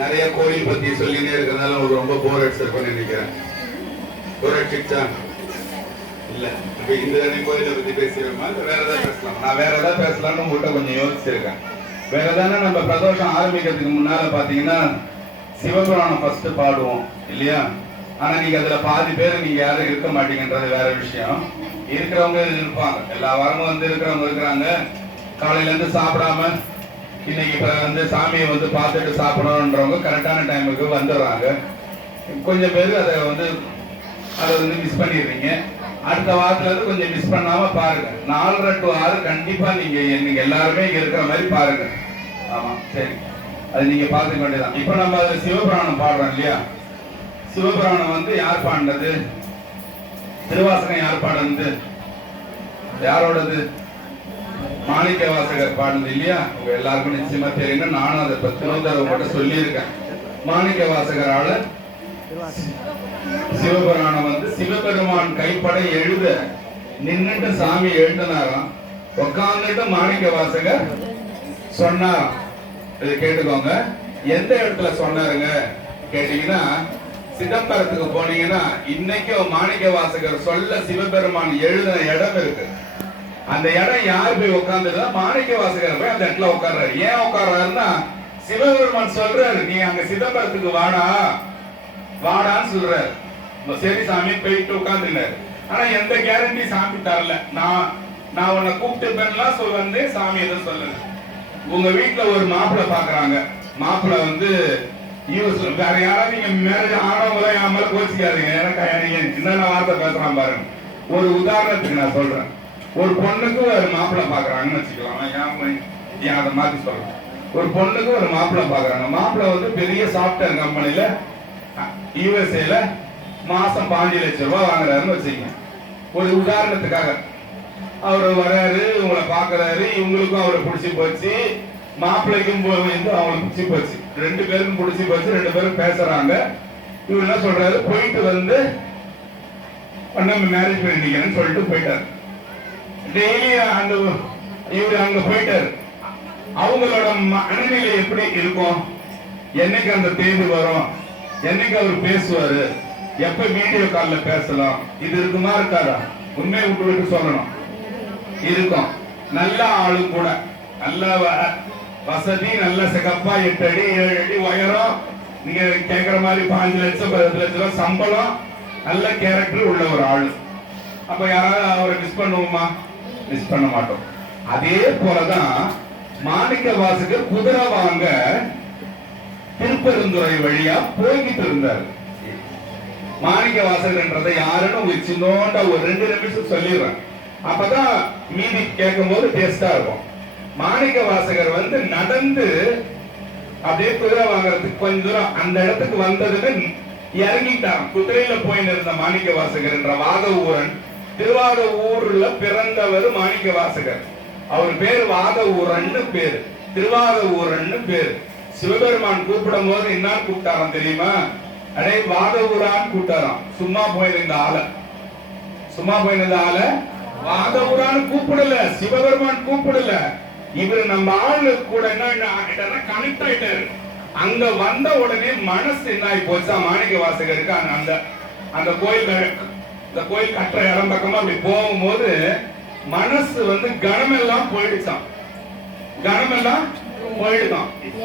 நிறைய கோயில் பத்தி சொல்லினே இருக்கிறதுனால உங்களுக்கு ரொம்ப போர் அடிச்சிருக்கும்னு நினைக்கிறேன். போர் அடிச்சிச்சா? இல்ல, இப்ப இந்த கோயிலை பத்தி பேசிடுவோமா, வேற ஏதாவது பேசலாம்? நான் வேற ஏதாவது பேசலாம்னு உங்கள்கிட்ட கொஞ்சம் யோசிச்சிருக்கேன். வேற ஏதாவது நம்ம பிரதோஷம் ஆரம்பிக்கிறதுக்கு முன்னால பாத்தீங்கன்னா சிவபுராணம் ஃபர்ஸ்ட் பாடுவோம் இல்லையா? ஆனா நீங்க அதுல பாதி பேர் நீங்க யாரும் இருக்க மாட்டீங்கன்றது வேற விஷயம். இருக்கிறவங்க இருப்பாங்க, எல்லா வாரமும் வந்து இருக்கிறவங்க இருக்கிறாங்க. காலையில இருந்து சாப்பிடாம இன்னைக்கு இப்ப வந்து சாமியை வந்து பார்த்துட்டு சாப்பிடணுன்றவங்க கரெக்டான டைமுக்கு வந்துடுறாங்க. கொஞ்சம் பேர் அதை வந்து மிஸ் பண்ணிடுறீங்க. அடுத்த வாரத்துல இருந்து கொஞ்சம் மிஸ் பண்ணாம பாருங்க. 4:30 to 6 கண்டிப்பா நீங்க எல்லாருமே இருக்கிற மாதிரி பாருங்க. ஆமா, சரி, அது நீங்க பார்த்துக்க வேண்டியதான். இப்ப நம்ம அதுல சிவபுராணம் பாடுறோம் இல்லையா? சிவபுராணம் வந்து யார் பாடினது? திருவாசகம் யார் பாடுனது? யாரோடது? மாணிக்க வாசகர் பாடுனது இல்லையா? உங்க எல்லாருக்கும் நிச்சயமா தெரியும். நானும் அதை பத்தி சொல்லியிருக்கேன். மாணிக்க வாசகரால சிவபுராணம் வந்து சிவபெருமான் கைப்பட எழுத நின்னுட்டு சாமி எழுதினாராம். உட்கார்ந்துட்டு மாணிக்க வாசகர் சொன்னாராம். இது கேட்டுக்கோங்க. எந்த இடத்துல சொன்னாருங்க கேட்டீங்கன்னா, சிதம்பரத்துக்கு போனீங்கன்னா இன்னைக்கும் மாணிக்க வாசகர் சொல்ல சிவபெருமான் எழுதின இடம் இருக்கு. அந்த இடம் யார் போய் உட்கார்ந்துருந்தா? மாணிக்க வாசகர் போய் அந்த இடத்துல உட்கார்றாரு. ஏன் உட்கார்றாருன்னா, சிவபெருமான் சொல்றாரு, நீ அங்க சிதம்பரத்துக்கு வாடான்னு சொல்றாரு. சரி சாமி போயிட்டு உட்கார்ந்துனாரு. ஆனா எந்த கேரண்டி சாமி தரல. நான் உன்னை கூப்பிட்டு வந்து சாமி எதுவும் சொல்லல. உங்க வீட்டுல ஒரு மாப்பிள்ளை பாக்குறாங்க. மாப்பிள்ளை வந்து வேற யாராவது நீங்க மேரேஜ் ஆனவங்கள என் மேல கோச்சிக்காதீங்க. எனக்கு என்னென்ன வார்த்தை பேசுறான் பாருங்க. ஒரு உதாரணத்துக்கு நான் சொல்றேன். ஒரு பொண்ணுக்கு ஒரு மாப்பிள்ளை பாக்குறாங்கன்னு வச்சுக்கலாம். ஏன் அதை மாத்தி சொல்றேன். ஒரு பொண்ணுக்கு ஒரு மாப்பிள்ளை பாக்குறாங்க. மாப்பிள்ளை வந்து பெரிய சாஃப்ட்வேர் கம்பெனில யூஎஸ்ஏல மாசம் 5 லட்சம் ரூபாய் வாங்குறாருன்னு வச்சுக்கோங்க. ஒரு உதாரணத்துக்காக அவரு வர்றாரு, உங்களை பாக்குறாரு. இவங்களுக்கும் அவரை பிடிச்சி போச்சு, மாப்பிள்ளைக்கும் அவங்களுக்கு பிடிச்சி போச்சு. 2 பேருக்கும் பிடிச்சி போச்சு. 2 பேரும் பேசுறாங்க. இவர் என்ன சொல்றாரு, போயிட்டு வந்து நம்ம மேரேஜ் பண்ணிக்கிறேன்னு சொல்லிட்டு போயிட்டாரு. டெய்லி இவரு அங்க போயிட்டாரு. அவங்களோட மனநிலை எப்படி இருக்கும்? என்னைக்கு அந்த தேதி வரும், என்னைக்கு அவர் பேசுவாரு, எப்ப வீடியோ கால்ல பேசலாம், இது இருக்குமா இருக்காரா? உண்மையை விட்டு சொல்லணும். இருக்கும். நல்ல ஆளு கூட, நல்ல வசதி, நல்ல சிகப்பா 8 அடி 7 அடி உயரம், நீங்க கேட்கிற மாதிரி 5 லட்சம் 10 லட்சம் ரூபாய் சம்பளம், நல்ல கேரக்டர் உள்ள ஒரு ஆளு. அப்ப யாராவது அவரை மிஸ் பண்ணுவோமா? மிஸ் பண்ண மாட்டோம். அதே போலதான் மாணிக்க வாசகர் குதிரை வாங்க திருப்பெருந்துறை வழியா போய்கிட்டு இருந்தார். மாணிக்க வாசகர்ன்றதை யாருன்னு உங்களுக்கு சின்னோண்டா ஒரு 2 நிமிஷம் சொல்லிடுறேன். அப்பதான் மீதி கேட்கும் போது டேஸ்டா இருக்கும். மாணிக்க வாசகர் வந்து நடந்து அப்படியே குதிரை வாங்குறதுக்கு கொஞ்ச தூரம் அந்த இடத்துக்கு வந்ததுன்னு இறங்கிட்டான். குதிரையில போய் இருந்த மாணிக்க வாசகர் என்ற வாத ஊரன், திருவாத ஊர்ல பிறந்தவர் மாணிக்க வாசகர். அவர் பேர் வாத ஊரன்னு பேரு, திருவாத ஊரன்னு பேரு. சிவபெருமான் கூப்பிடும் போது என்ன கூப்பிட்டாராம் தெரியுமா? அடே வாத ஊரான்னு கூப்பிட்டாராம். சும்மா போயிருந்த ஆள வாத ஊரான்னு கூப்பிடல, சிவபெருமான் கூப்பிடல. இவரு நம்ம ஆளு கூட என்ன கனெக்ட் ஆயிட்டாரு. அங்க வந்த உடனே மனசு என்ன ஆகி போச்சா மாணிக்க வாசகருக்கு? அந்த கோயில் கட்டுற இடம் பக்கமா அப்படி போகும்போது மனசு வந்து கனமெல்லாம் போயிடுச்சான்.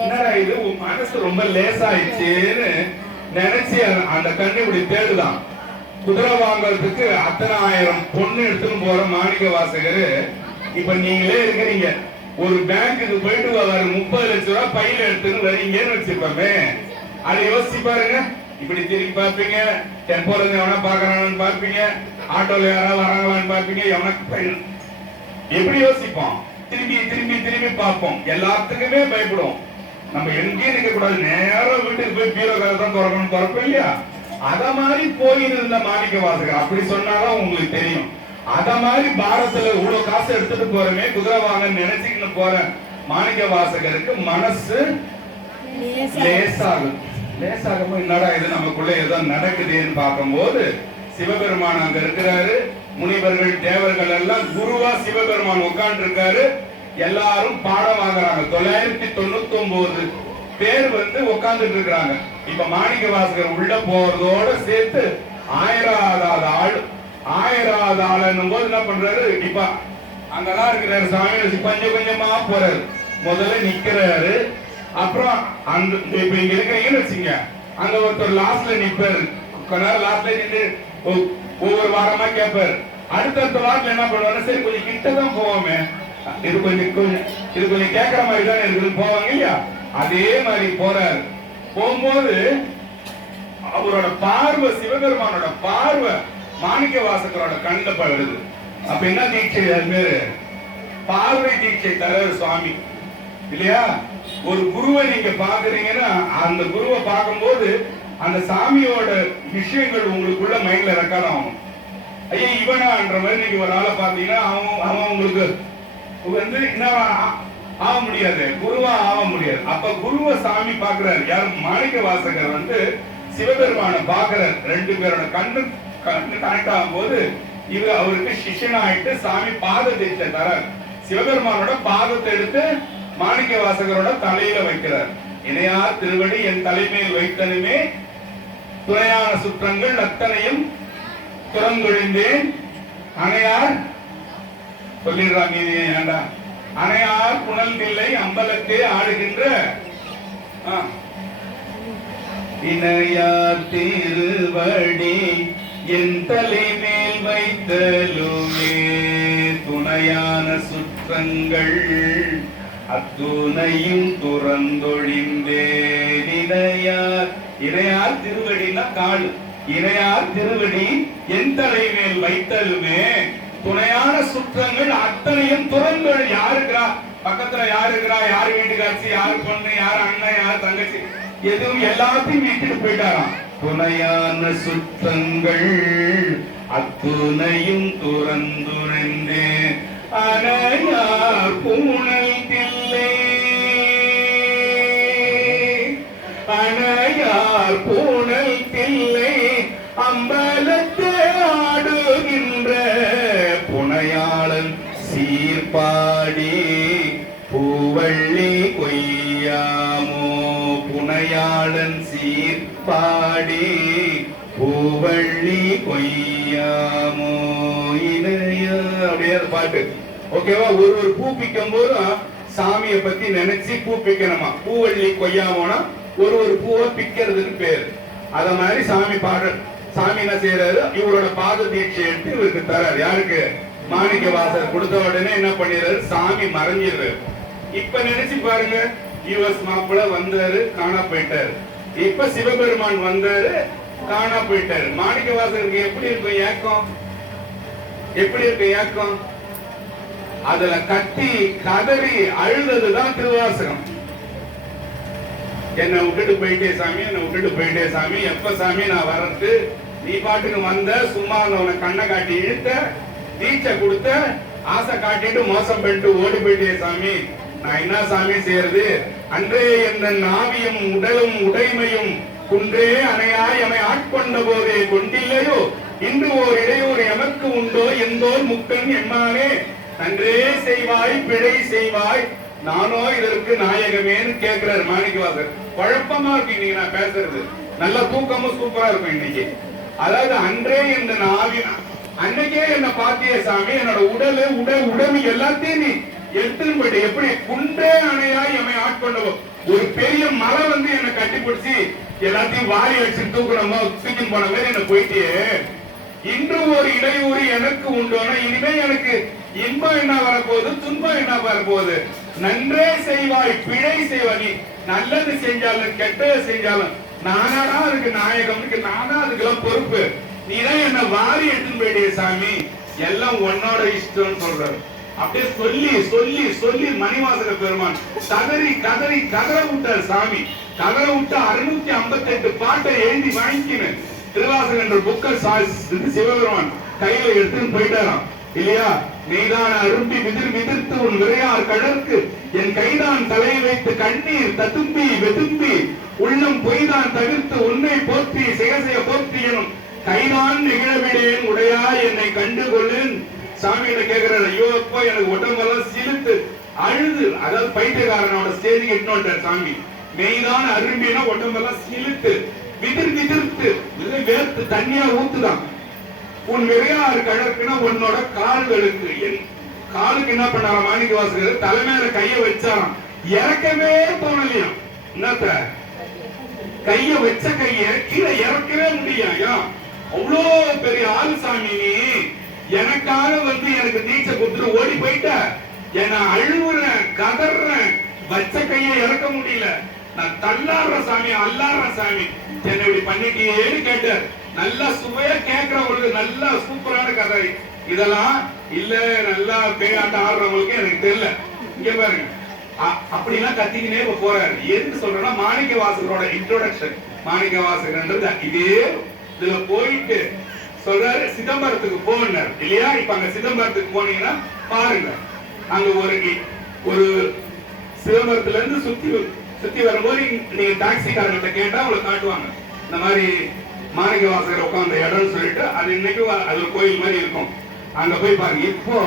என்னடா இது, மனசு ரொம்ப லேசாயிடுச்சுன்னு நினைச்சு அந்த கண்ணு இப்படி தேடுதான். குதிரை வாங்கறதுக்கு அத்தனை 1000 பொண்ணு எடுத்துன்னு போற மாணிக்க வாசகர் இப்ப நீங்களே இருக்கிறீங்க. ஒரு பேங்க்குக்கு போயிட்டு வர 30 லட்சம் ரூபாய் பையில எடுத்துன்னு வரீங்கன்னு வச்சிருப்போமே, அதை யோசிச்சு பாருங்க. இப்படி திரும்பி பார்ப்பீங்க, டெம்போல எவனா பாக்குறான்னு பார்ப்பீங்க, ஆட்டோல யாராவது வராங்களான்னு பார்ப்பீங்க, எவனா எப்படி யோசிப்போம்? திரும்பி திரும்பி திரும்பி பார்ப்போம். எல்லாத்துக்குமே பயப்படுவோம். நம்ம எங்கேயும் இருக்க கூடாது, நேரம் வீட்டுக்கு போய் பீரோ கதை தான் திறப்போம் இல்லையா? அத மாதிரி போயிருந்த மாணிக்க வாசகர் அப்படி சொன்னாதான் உங்களுக்கு தெரியும். அத மாதிரி பாரத்துல இவ்வளவு காசு எடுத்துட்டு போறமே, குதிரை வாங்க நினைச்சுக்கிட்டு போற மாணிக்க வாசகருக்கு மனசு லேசாகும். என்னடா இது நமக்குள்ள ஏதோ நடக்குதுன்னு பார்க்கும் போது சிவபெருமான் அங்க இருக்கிறாரு. முனிவர்கள் தேவர்கள் எல்லாம் குருவா சிவபெருமான் உட்கார்ந்து இருக்காரு. எல்லாரும் பாடம் வாங்குறாங்க. 999 பேர் வந்து உட்கார்ந்துட்டு இருக்கிறாங்க. இப்ப மாணிக்க வாசகர் உள்ள போறதோட சேர்த்து 1000வது ஆள் 1000வது ஆளுன்னும் போது என்ன பண்றாரு, இப்ப அங்கதான் இருக்கிறாரு சாமி, கொஞ்சம் கொஞ்சமா போறாரு. முதல்ல நிக்கிறாரு, அப்புறம் அந்த இப்ப இங்க இருக்கிறீங்கன்னு வச்சுங்க, அங்க ஒருத்தர் லாஸ்ட்ல நிப்பாரு, கொஞ்ச நேரம் லாஸ்ட்ல நின்று ஒவ்வொரு வாரமா கேட்பாரு. அடுத்தடுத்த வாரத்துல என்ன பண்ணுவாரு, சரி கொஞ்சம் கிட்டதான் போவோமே, இது கொஞ்சம் கேட்கற மாதிரி தான் இருக்குது போவாங்க இல்லையா, அதே மாதிரி போறாரு. போகும்போது அவரோட பார்வை, சிவபெருமானோட பார்வை மாணிக்க வாசகரோட கண்ணில் படுது. அப்ப என்ன தீட்சை, அது பேரு பார்வை தீட்சை தராரு சுவாமி இல்லையா. ஒரு குருவை நீங்க பாக்குறீங்கன்னா அந்த குருவை பார்க்கும்போது அந்த சாமியோட விஷயங்கள் உங்களுக்குள்ள மைண்ட்ல ரெக்கார்ட் ஆகும். ஐயா இவனான்ற மாதிரி நீங்க ஒரு ஆளை பாத்தீங்கன்னா அவன் உங்களுக்கு வந்து என்ன ஆக முடியாது, குருவா ஆக முடியாது. அப்ப குருவை சாமி பாக்குறாரு யார், மாணிக்க வாசகர் வந்து சிவபெருமான பாக்குறாரு. 2 பேரோட கண்ணு கனெக்ட் ஆகும் போது இவர் அவருக்கு சிஷ்யனாயிட்டு சாமி பாத தீட்சை தரார். சிவபெருமானோட பாதத்தை எடுத்து மாணிக்க வாசகரோட தலையில வைக்கிறார். இணையார் திருவடி என் தலைமையில் வைத்தனுமே துணையான சுற்றங்கள் அத்தனையும் துறந்தொழிந்தேன் அணையார் சொல்லிடுறாங்க, ஏண்டா அணையார் புனல் தில்லை அம்பலத்தே ஆடுகின்ற இணையார் திருவடி என் தலைமேல் வைத்தலுமே துணையான சுற்றங்கள் அத்துணையும் துறந்தொழிந்தேன். இணையார் திருவடினா கால், இணையார் திருவடி என் தலைமேல் வைத்தலுமே துணையான சுற்றங்கள் அத்தனையும் துறந்தொழி. யாரு இருக்கிறா பக்கத்துல, யாரு இருக்கிறா, யாரு வீட்டுக்காட்சி, யாரு பொண்ணு, யாரு அண்ணன், யாரு தங்கச்சி, எதுவும் எல்லாத்தையும் வீட்டுக்கு போயிட்டாராம். துணையான சுற்றங்கள் அத்துணையும் துறந்துரைந்தே அணையார் பூணல் தில்லை அணையார் பூணல் தில்லை அம்பலத்தே ஆடுகின்ற புனையாளன் சீர்பாடி பூவள்ளி கொய்யாமோ புனையாளன் சீர்பாடி பூவள்ளி கொய்யாமோ இணையா அப்படியே பாட்டு. ஓகேவா, ஒரு பூ பிக்கும் போதும் சாமியை பத்தி நினைச்சு பூ பிக்கணுமா. பூவள்ளி கொய்யாமோனா ஒரு பூவை பிக்கிறதுக்கு பேரு. அத மாதிரி சாமி பாடு. சாமி என்ன செய்யறாரு, இவரோட பாத தீட்சை எடுத்து இவருக்கு தராரு. யாருக்கு, மாணிக்க வாசகர் கொடுத்த உடனே என்ன பண்ணிடுறாரு, சாமி மறைஞ்சிடுறாரு. இப்ப நினைச்சு பாருங்க, யூஎஸ் மாப்பிள்ள வந்தாரு, காணா போயிட்டாரு. இப்ப சிவபெருமான் வந்தாரு, காணா போயிட்டாரு. மாணிக்க வாசகருக்கு எப்படி இருக்கும் ஏக்கம், எப்படி இருக்கு ஏக்கம். அதுல கத்தி கதறி அழுததுதான் திருவாசகம். என்னை விட்டுட்டு போயிட்டே சாமி, என்னை விட்டுட்டு போயிட்டே சாமி, எப்ப சாமி நான் வர்றது, நீ பாட்டுக்கு வந்த, சும்மா உன கண்ணை காட்டி இழுத்த, தீட்சை கொடுத்த, ஆசை காட்டிட்டு மோசம் பண்ணிட்டு ஓடி போயிட்டே சாமி, நான் என்ன சாமி செய்யறது, அன்றே என்ற நாவியும் உடலும் உடைமையும் குன்றே அணையாய் எமை ஆட்கொண்ட போதே கொண்டில்லையோ, இன்று ஓர் இடையூறு எமக்கு உண்டோ எந்தோர் முக்கன் எம்மானே, நன்றே செய்வாய் பிழை செய்வாய் நானோ இதற்கு நாயகமேன்னு கேட்கிறாரு மாணிக்கவாசகர். குழப்பமா இருக்கு இன்னைக்கு நான் பேசுறது, நல்ல தூக்கமும் சூப்பரா இருக்கும் இன்னைக்கு. அதாவது அன்றே இந்த நாவி, அன்னைக்கே என்ன பாத்திய சாமி, என்னோட உடம்பு எல்லாத்தையும் நீ எடுத்துன்னு போயிட்டு, எப்படி குன்றே அணையாய் எமை ஆட்கொண்டவோ, ஒரு பெரிய மலை வந்து என்னை கட்டி பிடிச்சி எல்லாத்தையும் வாரி வச்சு தூக்கணுமோ தூக்கின்னு போன மாதிரி என்ன போயிட்டே, இன்று ஒரு இடையூறு எனக்கு உண்டோனா இனிமே எனக்கு இன்பம் என்ன வரப்போகுது, துன்பம் என்ன வரப்போகுது, நன்றே செய்வாய் பிழை செய்வாய், நீ நல்லது செஞ்சாலும் கெட்டது செஞ்சாலும் நானாடா அதுக்கு நாயகம், நானா அதுக்கெல்லாம் பொறுப்பு, நீதான் என்ன வாரி எடுத்துன்னு போயிட்டே சாமி, எல்லாம் உன்னோட இஷ்டம் சொல்றாரு. அப்படியே சொல்லி சொல்லி சொல்லி மணிவாசக பெருமான் கதற விட்டார் சாமி. கதற விட்டு 658 பாட்டை எழுதி வாங்கிக்கினேன் திருவாசகம் என்ற புக்க சிவபெருமான் கையில எடுத்துன்னு போயிட்டாராம் இல்லையா. நீதான் அரும்பி விதிர்த்து உன் விரையார் கடற்கு என் கைதான் தலையை வைத்து கண்ணீர் ததும்பி வெதும்பி உள்ளம் பொய்தான் தவிர்த்து உன்னை போற்றி செயசெய போற்றி எனும் கைதான் நிகழவிடேன் உடையா என்னை கண்டு கொள்ளேன் சாமியில கேட்கிறார். ஐயோ அப்பா எனக்கு உடம்பெல்லாம் சிலுத்து அழுது, அதாவது பைத்தியக்காரனோட ஸ்டேஜுக்கு இட்டுன்னு சாமி. மெய்தான் அரும்பினா உடம்பெல்லாம் சிலுத்து விதிர் விதிர்த்து வேர்த்து தண்ணியா ஊத்துதான். உன் விரையாறு கழக்குன்னா உன்னோட கால்களுக்கு காலுக்கு என்ன பண்ணார மாணிக்க வாசகர் தலைமையில கைய வச்சாராம். இறக்கவே தோணலையாம். என்னத்த கைய வச்ச கைய கீழே இறக்கவே முடியா. அவ்வளோ பெரிய ஆளு சாமி நீ எனக்காக வந்து எனக்கு தீட்சை கொடுத்துட்டு ஓடி போயிட்ட. என்ன அழுவுறேன் கதறேன் வச்ச கைய இறக்க முடியல. நான் தள்ளாடுற சாமி அல்லாடுற சாமி என்ன இப்படி பண்ணிட்டேன்னு கேட்டார். நல்லா சுவையா கேட்கிறவங்களுக்கு நல்லா சூப்பரான கதை இதெல்லாம் இல்ல. நல்லா பேயாட்டம் ஆடுறவங்களுக்கு எனக்கு தெரியல. இங்க பாருங்க அப்படிலாம் கத்திக்கினே போறாரு. எதுக்கு சொல்றேன்னா மாணிக்க வாசகரோட இன்ட்ரோடக்ஷன். மாணிக்க வாசகர்ன்றது இதே இதுல போயிட்டு சொல்றாரு சிதம்பரத்துக்கு போனார் இல்லையா. இப்ப அங்க சிதம்பரத்துக்கு போனீங்கன்னா பாருங்க அங்க ஒரு சிதம்பரத்துல இருந்து சுத்தி வரும்போது நீங்க டாக்ஸிக்காரர்கிட்ட கேட்டா அவங்களை காட்டுவாங்க. இந்த மாதிரி மாணிக்க வாசகர் உட்கார்ந்த இடம்னு சொல்லிட்டு அது இன்னைக்கு அது ஒரு கோயில் மாதிரி இருக்கும். அங்க போய் பாருங்க. இப்போ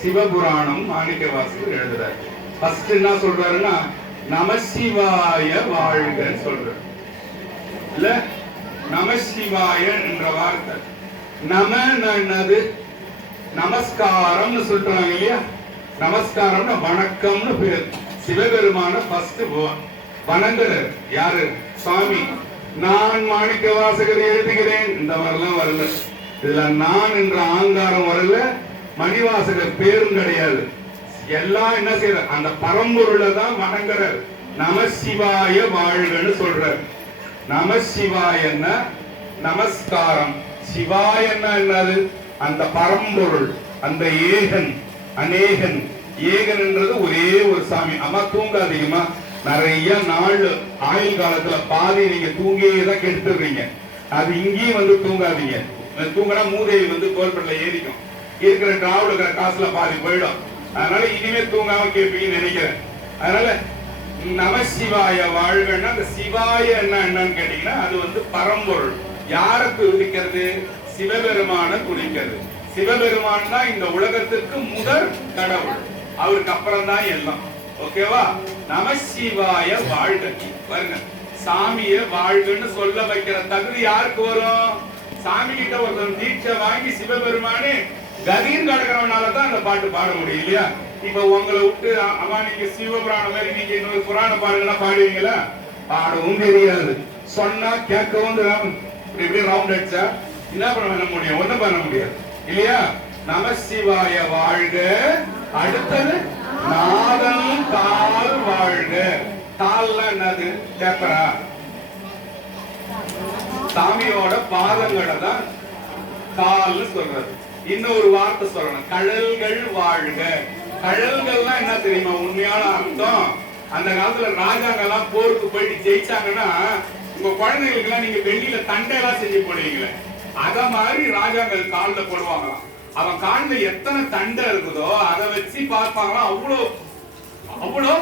சிவபுராணம் மாணிக்க வாசகர் எழுதுறாரு. ஃபர்ஸ்ட் என்ன சொல்றாருன்னா நமசிவாய வாழ்கன்னு சொல்றாரு. இல்ல நமசிவாய என்ற வார்த்தை நம என்னது நமஸ்காரம்னு சொல்றாங்க இல்லையா. நமஸ்காரம்னா வணக்கம்னு பேர். சிவபெருமான ஃபர்ஸ்ட் வணங்குறார் யாரு சுவாமி. நான் மாணிக்க வாசகர் எழுதுகிறேன் இந்த மாதிரிலாம் வரல. இதுல நான் என்ற ஆங்காரம் வரல. மணிவாசகர் பேரும் கிடையாது. எல்லாம் என்ன செய்யற அந்த பரம்பொருளை தான் வணங்குறார். நமசிவாய வாழ்கன்னு சொல்றார். நமசிவாயன்னா நமஸ்காரம். சிவாயன்னா என்னது அந்த பரம்பொருள் அந்த ஏகன் அநேகன். ஏகன் என்றது ஒரே ஒரு சாமி. அம்மா தூங்காதீங்கம்மா. நிறைய நாள் ஆயுள் காலத்துல பாதி நீங்க தூங்கியே தான் கெடுத்துடுறீங்க. அது இங்கேயும் வந்து தூங்காதீங்க. தூங்கினா மூதேவி வந்து தோல்படல ஏறிக்கும். இருக்கிற டிராவல் இருக்கிற காசுல பாதி போயிடும். அதனால இனிமே தூங்காம கேட்பீங்கன்னு நினைக்கிறேன். அதனால நமசிவாய வாழ்கன்னா அந்த சிவாய என்னன்னு கேட்டீங்கன்னா அது வந்து பரம்பொருள். யாரை குறிக்கிறது? சிவபெருமான குறிக்கிறது. சிவபெருமான் தான் இந்த உலகத்திற்கு முதல் கடவுள். அவருக்கு அப்புறம் தான் எல்லாம். ஓகேவா? நமசிவாய வாழ்க. பாருங்க சாமிய வாழ்கன்னு சொல்ல வைக்கிற தகுதி யாருக்கு வரும்? சாமி கிட்ட ஒருத்தன் தீட்சை வாங்கி சிவபெருமானே கதின்னு கடக்கிறவனாலதான் அந்த பாட்டு பாட முடியும் இல்லையா. இப்ப உங்களை விட்டு அம்மா நீங்க சிவபுராணம் மாதிரி நீங்க இன்னொரு புராண பாடுங்களா பாடுவீங்களா? பாடவும் தெரியாது. சொன்னா கேட்கவும் இப்படி ரவுண்ட் அடிச்சா என்ன பண்ண முடியும்? ஒண்ணும் பண்ண முடியாது இல்லையா. நமசிவாய வாழ்க. அடுத்தது நாதன் தாள் வாழ்க. தாள்னா என்னது? கேப்பரா சாமியோட பாதங்களை தான் கால்னு சொல்றது. இன்னொரு வார்த்தை சொல்லணும், கழல்கள் வாழ்க. கழல்கள்லாம் என்ன தெரியுமா உண்மையான அர்த்தம்? அந்த காலத்துல ராஜாங்கெல்லாம் போருக்கு போயிட்டு ஜெயிச்சாங்கன்னா உங்க குழந்தைகளுக்கு எல்லாம் நீங்க வெள்ளியில தண்டையெல்லாம் செஞ்சு போடுவீங்களே, அத மாதிரி ராஜாங்கள் கால்ல போடுவாங்களாம். அவன் கால்ல எத்தனை தண்டை இருக்குதோ அதை வச்சு பார்ப்பாங்களாம். அவ்வளோ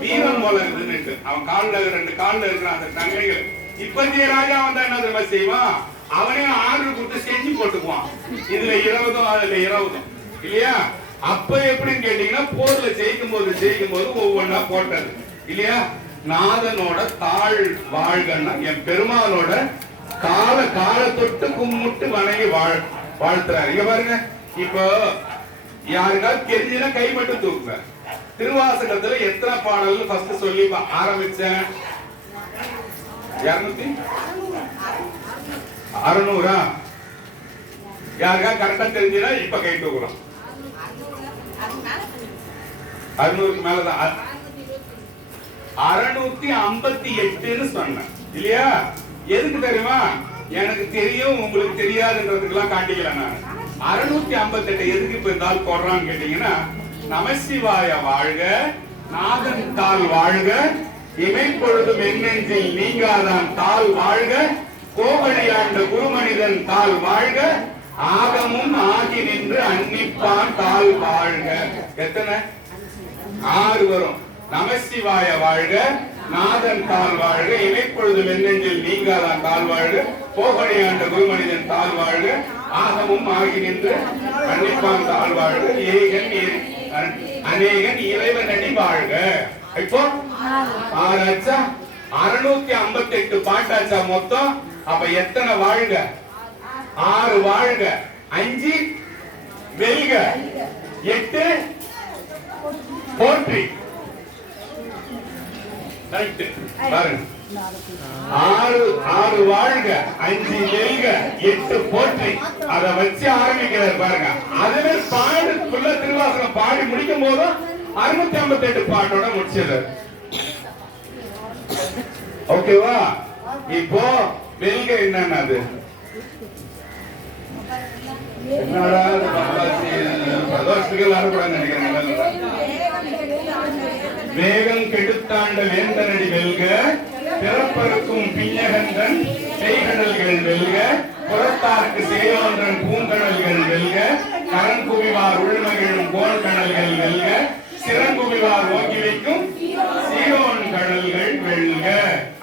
வீரம் போல இருக்குதுன்னு அவன் கால்ல 2 கால்ல இருக்கிற அந்த தங்கைகள். இப்பத்திய ராஜா வந்தா என்ன தெரியுமா செய்வான்? அவனே ஆர்டர் கொடுத்து செஞ்சு போட்டுக்குவான். இதுல 20 அதுல 20 இல்லையா. அப்ப எப்படின்னு கேட்டீங்கன்னா போர்ல ஜெயிக்கும் போது ஒவ்வொன்னா போட்டது இல்லையா. நாதனோட தாழ் வாழ்கன்னா என் பெருமானோட கால தொட்டு கும்பிட்டு வணங்கி வாழ்த்துறாரு. இங்க பாருங்க. இப்போ யாருக்காவது தெரிஞ்சுன்னா கை மட்டும் தூக்குங்க. திருவாசகத்துல எத்தனை பாடல் ஃபர்ஸ்ட் சொல்லி ஆரம்பிச்சேன்? 600 யாருக்கா கரெக்டா தெரிஞ்சுனா இப்ப கை தூக்குறோம். 600க்கு மேலதான். 658ன்னு சொன்னேன் இல்லையா. எதுக்கு தெரியுமா? எனக்கு தெரியும் உங்களுக்கு தெரியாதுன்றதுக்கெல்லாம் காட்டிக்கல. நான் 658 எதுக்கு இப்ப இருந்தால் போடுறான்னு கேட்டீங்கன்னா நமசிவாய வாழ்க, நாதன் தாள் வாழ்க, இமைப்பொழுதும் எண்ணெஞ்சில் நீங்காதான் தாள் வாழ்க, கோவழியாண்ட குருமனிதன் தாள் வாழ்க, ஆகமும் ஆகி நின்று அன்னிப்பான் தாள் வாழ்க. எத்தனை? 6 வரும். நமசிவாய வாழ்க, நாதன் தாள் வாழ்க, இமைப்பொழுதும் எண்ணெஞ்சில் நீங்காதான் தாள் வாழ்க, கோவழியாண்ட குருமனிதன் தாள் வாழ்க, ஆகமும் ஆகி நின்று அன்னிப்பான் தாள் வாழ்க, ஏகன் அநேகன் இறைவன் அடி வாழ்க. இப்போ 6 ஆச்சா? 658 பாட்டாச்சா மொத்தம்? அப்ப எத்தனை வாழ்க? 6 வாழ்க, 5 வெல்க, 8 போற்றி. கரெக்ட். பாருங்க, 6 வாழ்க, 5 வெல்க, 8 போற்றி. அத வச்சு ஆரம்பிக்கிறார் பாருங்க. அதுவே பாடுக்குள்ள திருவாசகம் பாடி முடிக்கும் போது 658 பாட்டோட முடிச்சிடுறார். ஓகேவா? இப்போ வெல்க என்னன்னு என்னடா பிரதோஷத்துக்கு எல்லாரும் கூட நினைக்கிறேன். வேகம் கெடுத்தாண்ட வேந்தனடி வெல்க, பிறப்பருக்கும் பிஞ்சகந்தன் செய்கடல்கள் வெல்க, புறத்தார்க்கு சேயோன்றன் பூங்கடல்கள் வெல்க, கரங்குவிவார் உள்மகிழும் கோல்கடல்கள் வெல்க, சிறங்குவிவார் ஓங்கி வைக்கும் சீரோன் கடல்கள் வெல்க.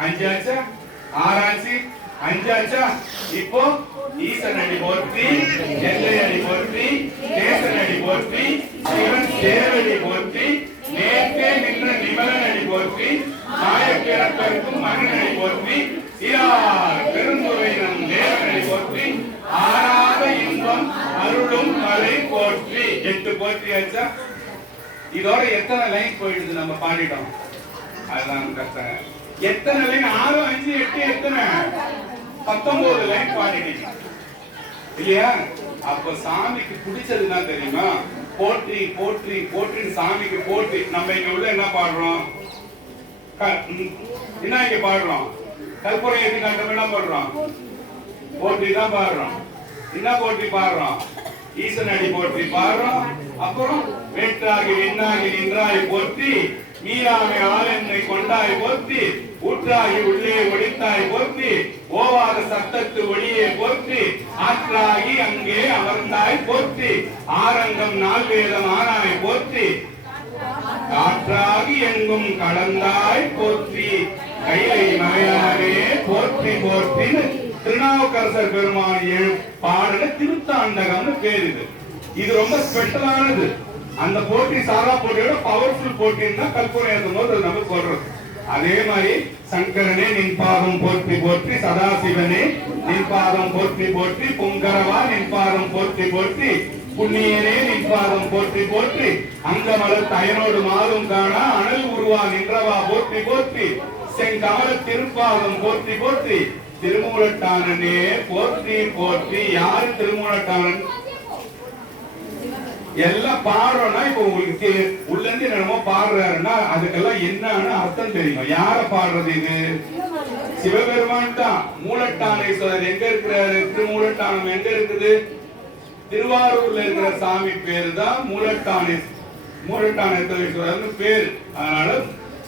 5 ஆச்சா? 6 ஆச்சு? 5 ஆச்சா? இப்போ ஈசனடி போற்றி, எல்லையடி போற்றி, தேசனடி போற்றி, சிவன் தேவடி போற்றி, நேர்க்கே நின்ற நிமலனடி போற்றி, மாயப்பிறப்பருக்கும் மகனடி போற்றி, சீரார் பெருந்துரையினம் தேவனடி போற்றி, ஆறாத இன்பம் அருளும் மலை போற்றி. 8 போற்றியாச்சா? இதோட எத்தனை லைன் போயிடுது? நம்ம பாடிட்டோம். அதுதான் கஷ்டம். எத்தனை லைன்? 6, 5, 8 எத்தனை? 19 லைன் பாடிட்டீங்க இல்லையா? அப்ப சாமிக்கு பிடிச்சதுன்னா தெரியுமா? போற்றி போற்றி போற்றி. சாமிக்கு போற்றி. நம்ம இங்க உள்ள என்ன பாடுறோம்? என்ன இங்க பாடுறோம்? கற்பூரை ஏற்றி காட்டம் என்ன பாடுறோம்? போற்றி தான் பாடுறோம். என்ன போற்றி பாடுறோம்? ஈசனடி போற்றி பாடுறோம். அப்புறம் வேற்றாகி விண்ணாகி நின்றாய் போற்றி, நீராமை ஆளென்னை கொண்டாய் போற்றி, ஊற்றாகி உள்ளே ஒளித்தாய் போற்றி, ஓவாத சத்தத்து ஒளியே போற்றி, ஆற்றாகி அங்கே அமர்ந்தாய் போற்றி, ஆரங்கம் நால்வேதம் ஆனாய் போற்றி, காற்றாகி எங்கும் கலந்தாய் போற்றி, கைலை மலையாரே போற்றி போற்றி. திருநாவுக்கரசர் பெருமான் பாடல திருத்தாண்டகம்னு பேரு. இது ரொம்ப ஸ்பெஷலானது. அந்த போட்டி சாரா போட்டியோட பவர்ஃபுல் போட்டின்னா கற்பூரம் ஏற்றும் போது நம்ம சொல்றது. அதே மாதிரி சங்கரனே நின் பாதம் போற்றி போற்றி, சதாசிவனே நின் பாதம் போற்றி போற்றி, பொங்கரவா நின் பாதம் போற்றி போற்றி, புண்ணியனே நின் பாதம் போற்றி போற்றி, அங்கமலர் தயனோடு மாதும் காணா அனல் உருவா நின்றவா போற்றி போற்றி, செங்கமல திருப்பாதம் போற்றி போற்றி, திருமூலட்டானனே போற்றி போற்றி. யாரு திருமூலட்டானன்? எல்லாம் பாடுறோம்னா இப்ப உங்களுக்கு உள்ள இருந்து என்னமோ பாடுறாருன்னா அதுக்கெல்லாம் என்னன்னு அர்த்தம் தெரியுமா? யார பாடுறது? இது சிவபெருமான் தான். மூலட்டானேஸ்வரர் எங்க இருக்கிறாரு? திருமூலட்டானம் எங்க இருக்குது? திருவாரூர்ல இருக்கிற சாமி பேரு தான் மூலட்டானேஸ்வரர்னு பேரு. அதனால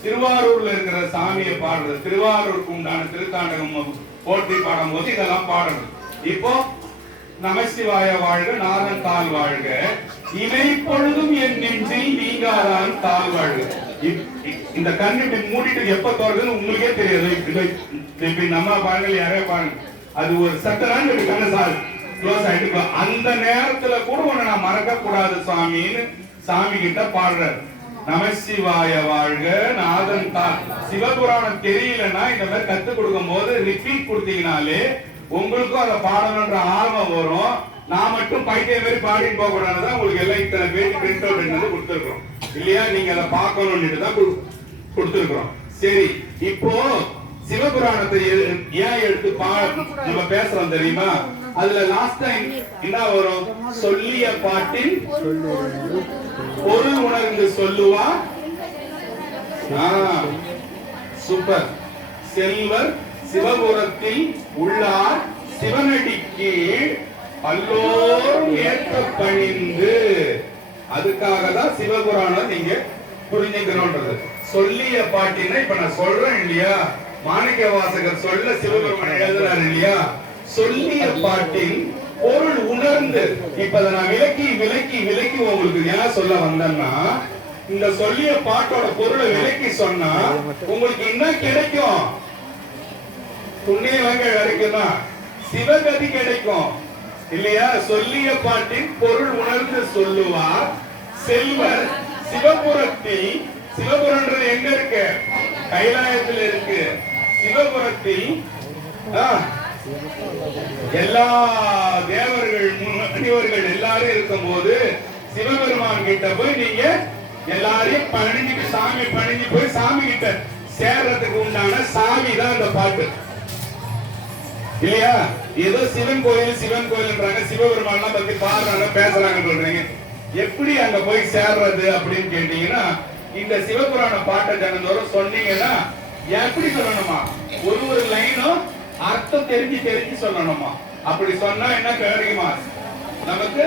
திருவாரூர்ல இருக்கிற சாமியை பாடுறது. திருவாரூருக்கு உண்டான திருத்தாண்டகம் போட்டி பாடும் போது இதெல்லாம் பாடணும். இப்போ நமசிவாய வாழ்க, நாதன் தாழ் வாழ்க, இவை பொழுதும் என் நெஞ்சில் நீங்காதான் தாழ் வாழ்க. இந்த கண் இப்படி மூடிட்டு எப்ப தோறதுன்னு உங்களுக்கே தெரியாது. இப்படி நம்ம பாருங்க, யாரே பாருங்க, அது ஒரு சட்டதான் கண்ண சார் க்ளோஸ் ஆயிட்டு. அந்த நேரத்துல கூட உன்னை நான் மறக்க கூடாது சுவாமின்னு சாமி கிட்ட பாடுறாரு. நமசிவாய வாழ்க, நாதன் தாழ். சிவபுராணம் தெரியலன்னா இந்த மாதிரி கத்து கொடுக்கும் போது ரிப்பீட் கொடுத்தீங்கனாலே உங்களுக்கும் அதை பாடணும்ன்ற ஆர்வம் வரும். நான் மட்டும் பைத்திய மாதிரி பாடிட்டு போக கூடாதுதான் உங்களுக்கு எல்லாம் இத்தனை பேருக்கு பிரிண்ட் அவுட் என்னது கொடுத்துருக்கோம் இல்லையா? நீங்க அதை பார்க்கணும்னு தான் கொடுத்துருக்கோம். சரி, இப்போ சிவபுராணத்தை ஏன் எடுத்து நம்ம பேசுறோம் தெரியுமா? அதுல லாஸ்ட் டைம் என்ன வரும்? சொல்லிய பாட்டின் பொருள் உணர்ந்து சொல்லுவா. சூப்பர். செல்வர் சிவபுரத்தில் உள்ளார் சிவனடிக்கு பல்லோரும் ஏற்க பணிந்து. அதுக்காக தான் சிவபுராணம் நீங்க புரிஞ்சுக்கணும்ன்றது. சொல்லிய பாட்டினா இப்ப நான் சொல்றேன் இல்லையா? மாணிக்க வாசகர் சொல்ல சிவபெருமான் எழுதுறாரு இல்லையா? சொல்லிய பாட்டின் பொருள் உணர்ந்து. இப்ப நான் விலக்கி விலக்கி விலக்கி உங்களுக்கு ஏன் சொல்ல வந்தேன்னா, இந்த சொல்லிய பாட்டோட பொருளை விலக்கி சொன்னா உங்களுக்கு என்ன கிடைக்கும்? புண்ணியம் கிடைக்குமா? சிவகதி கிடைக்கும் இல்லையா? சொல்லிய பாட்டின் பொருள் உணர்ந்து சொல்லுவார் செல்வர் சிவபுரத்தில். சிவபுரம்ன்றது எங்க இருக்கு? கைலாயத்தில் இருக்கு. சிவபுரத்தில் எல்லா தேவர்கள் முனிவர்கள் எல்லாரும் இருக்கும் போது சிவபெருமான் கிட்ட போய் நீங்க எல்லாரையும் பணிஞ்சு சாமி பணிஞ்சு போய் சாமி கிட்ட சேர்றதுக்கு உண்டான சாமி தான் இந்த பாட்டு இல்லையா? ஏதோ சிவன் கோயில் சிவபெருமான் பத்தி பாடுறாங்க பேசுறாங்க சொல்றீங்க. எப்படி அங்க போய் சேர்றது அப்படின்னு கேட்டீங்கன்னா, இந்த சிவபுராண பாட்டை தினந்தோறும் சொன்னீங்கன்னா எப்படி சொல்லணுமா? ஒரு லைனும் அர்த்தம் தெரிஞ்சு சொல்லணுமா? அப்படி சொன்னா என்ன கிடைக்குமா? நமக்கு